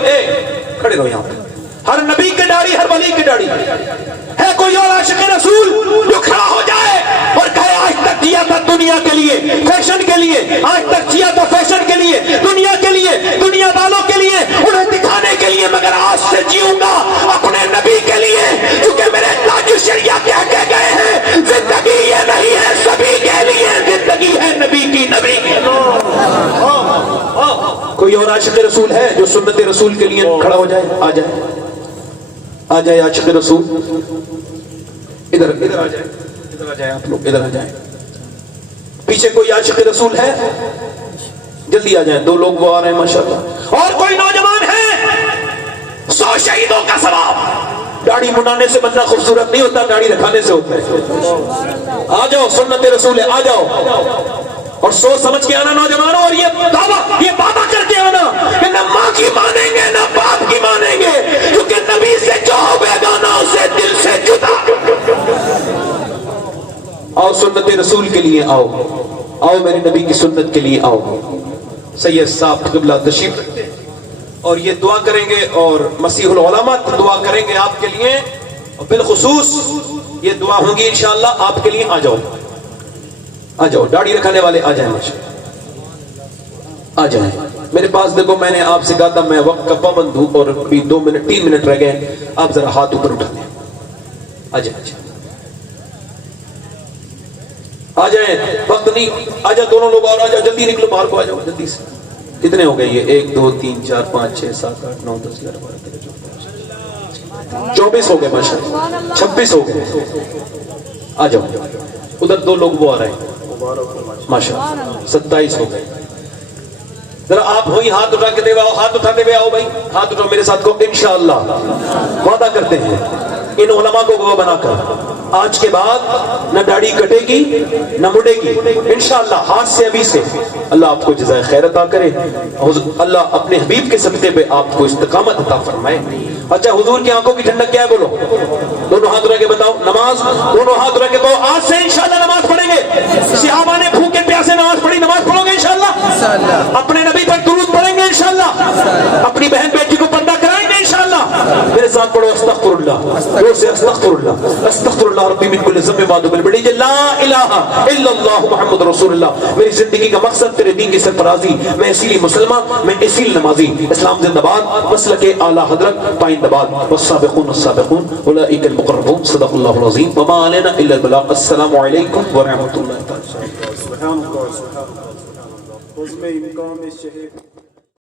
کھڑے رہو یہاں پہ. ہر نبی کے داڑھی ہر ولی کی داڑھی ہے. کوئی اور عاشق رسول جو کھڑا ہو جائے اور کہے آج تک جیا تھا دنیا کے لیے, فیشن کے لیے, آج تک جیا تھا فیشن کے لیے, دنیا کے لیے, دنیا والوں کے لیے, انہیں دکھانے کے لیے, مگر آج سے جیوں گا اپنے نبی کے لیے, کیونکہ میرے تاج الشریعہ کہہ کے گئے ہیں زندگی یہ نہیں ہے سبھی کے لیے, زندگی ہے نبی کی, نبی کی. کوئی اور عاشق رسول ہے جو سنت رسول کے لیے کھڑا ہو جائے؟ آ جائے, آ جائے عاشق رسول. ادھر ادھر آ جائے, ادھر آ جائے آپ لوگ, ادھر آ جائیں. پیچھے کوئی عاشق رسول ہے؟ جلدی آ جائیں. 2 لوگ وہ آ رہے ہیں ماشاءاللہ. اور کوئی نوجوان ہے؟ 100 شہیدوں کا ثواب. داڑھی منانے سے بندہ خوبصورت نہیں ہوتا, داڑھی رکھانے سے ہوتا ہے. آ جاؤ, سنت رسول ہے, آ جاؤ. اور سوچ سمجھ کے آنا نوجوانوں, اور یہ وعدہ کر کے آنا کہ نہ ماں کی مانیں گے نہ باپ کی مانیں گے, کیونکہ نبی سے جو بیگانہ اسے دل سے جدا. آؤ سنت رسول کے لیے آؤ, آؤ میرے نبی کی سنت کے لیے آؤ. سید صاحب قبلہ تشریف رکھتے ہیں اور یہ دعا کریں گے, اور مسیح العلماء دعا کریں گے آپ کے لیے, اور بالخصوص یہ دعا ہوں گی انشاءاللہ آپ کے لیے. آ جاؤ, آ جاؤ. داڑھی رکھنے والے آ جائیں, آ جائیں. میرے پاس دیکھو, میں نے آپ سے کہا تھا میں وقت کا پابند ہوں اور ابھی 2 منٹ 3 منٹ رہ گئے. آپ ذرا ہاتھ اوپر اٹھا دیں. آ جائیں, آ جائیں, وقت نہیں. آ جاؤ دونوں لوگ, اور آ جاؤ, جلدی نکلو باہر کو, آ جاؤ جلدی سے. کتنے ہو گئے یہ؟ 1 2 3 4 5 6 7 8 9 10 11 12 13 14 24 ہو گئے ماشاءاللہ. 26 ہو گئے. آ جاؤ. ادھر 2 لوگ وہ آ رہے ہیں ماشاءاللہ. 27 ہو گئے. ذرا آپ وہی ہاتھ اٹھا کے دے آؤ, ہاتھ اٹھاتے ہوئے آؤ بھائی, ہاتھ اٹھاؤ میرے ساتھ کو. انشاءاللہ وعدہ کرتے ہیں ان علماء کو گواہ بنا کر, آج کے بعد نہ داڑھی کٹے گی نہ مڑے گی انشاءاللہ. ہاتھ سے ابھی سے اللہ آپ کو جزائے خیر عطا کرے. اللہ اپنے حبیب کے صدقے پہ آپ کو استقامت عطا فرمائے. اچھا, حضور کی آنکھوں کی ٹھنڈک کیا ہے بولو؟ دونوں ہاتھ رکھ کے بتاؤ. نماز, دونوں ہاتھ رکھ کے کہو آج سے انشاءاللہ نماز پڑھیں گے. صحابہ نے بھوکے پیاسے نماز پڑھی, نماز پڑھو گے انشاءاللہ. اپنے نبی پر درود پڑھیں گے انشاءاللہ. اپنی بہن بیٹی کو پردہ کرائیں گے انشاءاللہ. میرے ساتھ پڑھو استغفر اللہ, دور سے استغفر اللہ, استغفر اللہ ربی من کل ذنب واتوب الیہ. لا الہ الا اللہ محمد رسول اللہ. میری زندگی کا مقصد تیرے دین کی سرفرازی. میں اسی لیے مسلمان, میں اسی لیے نمازی. اسلام زندہ باد, مسلک اعلی حضرت پائندہ باد. والسابقون السابقون اولئک المقربون. صدق اللہ العظیم. وما علینا الا البلاغ. السلام علیکم ورحمۃ اللہ تعالی. سبحان اللہ, سبحان اللہ, سبحان اللہ. حزم امکان شہر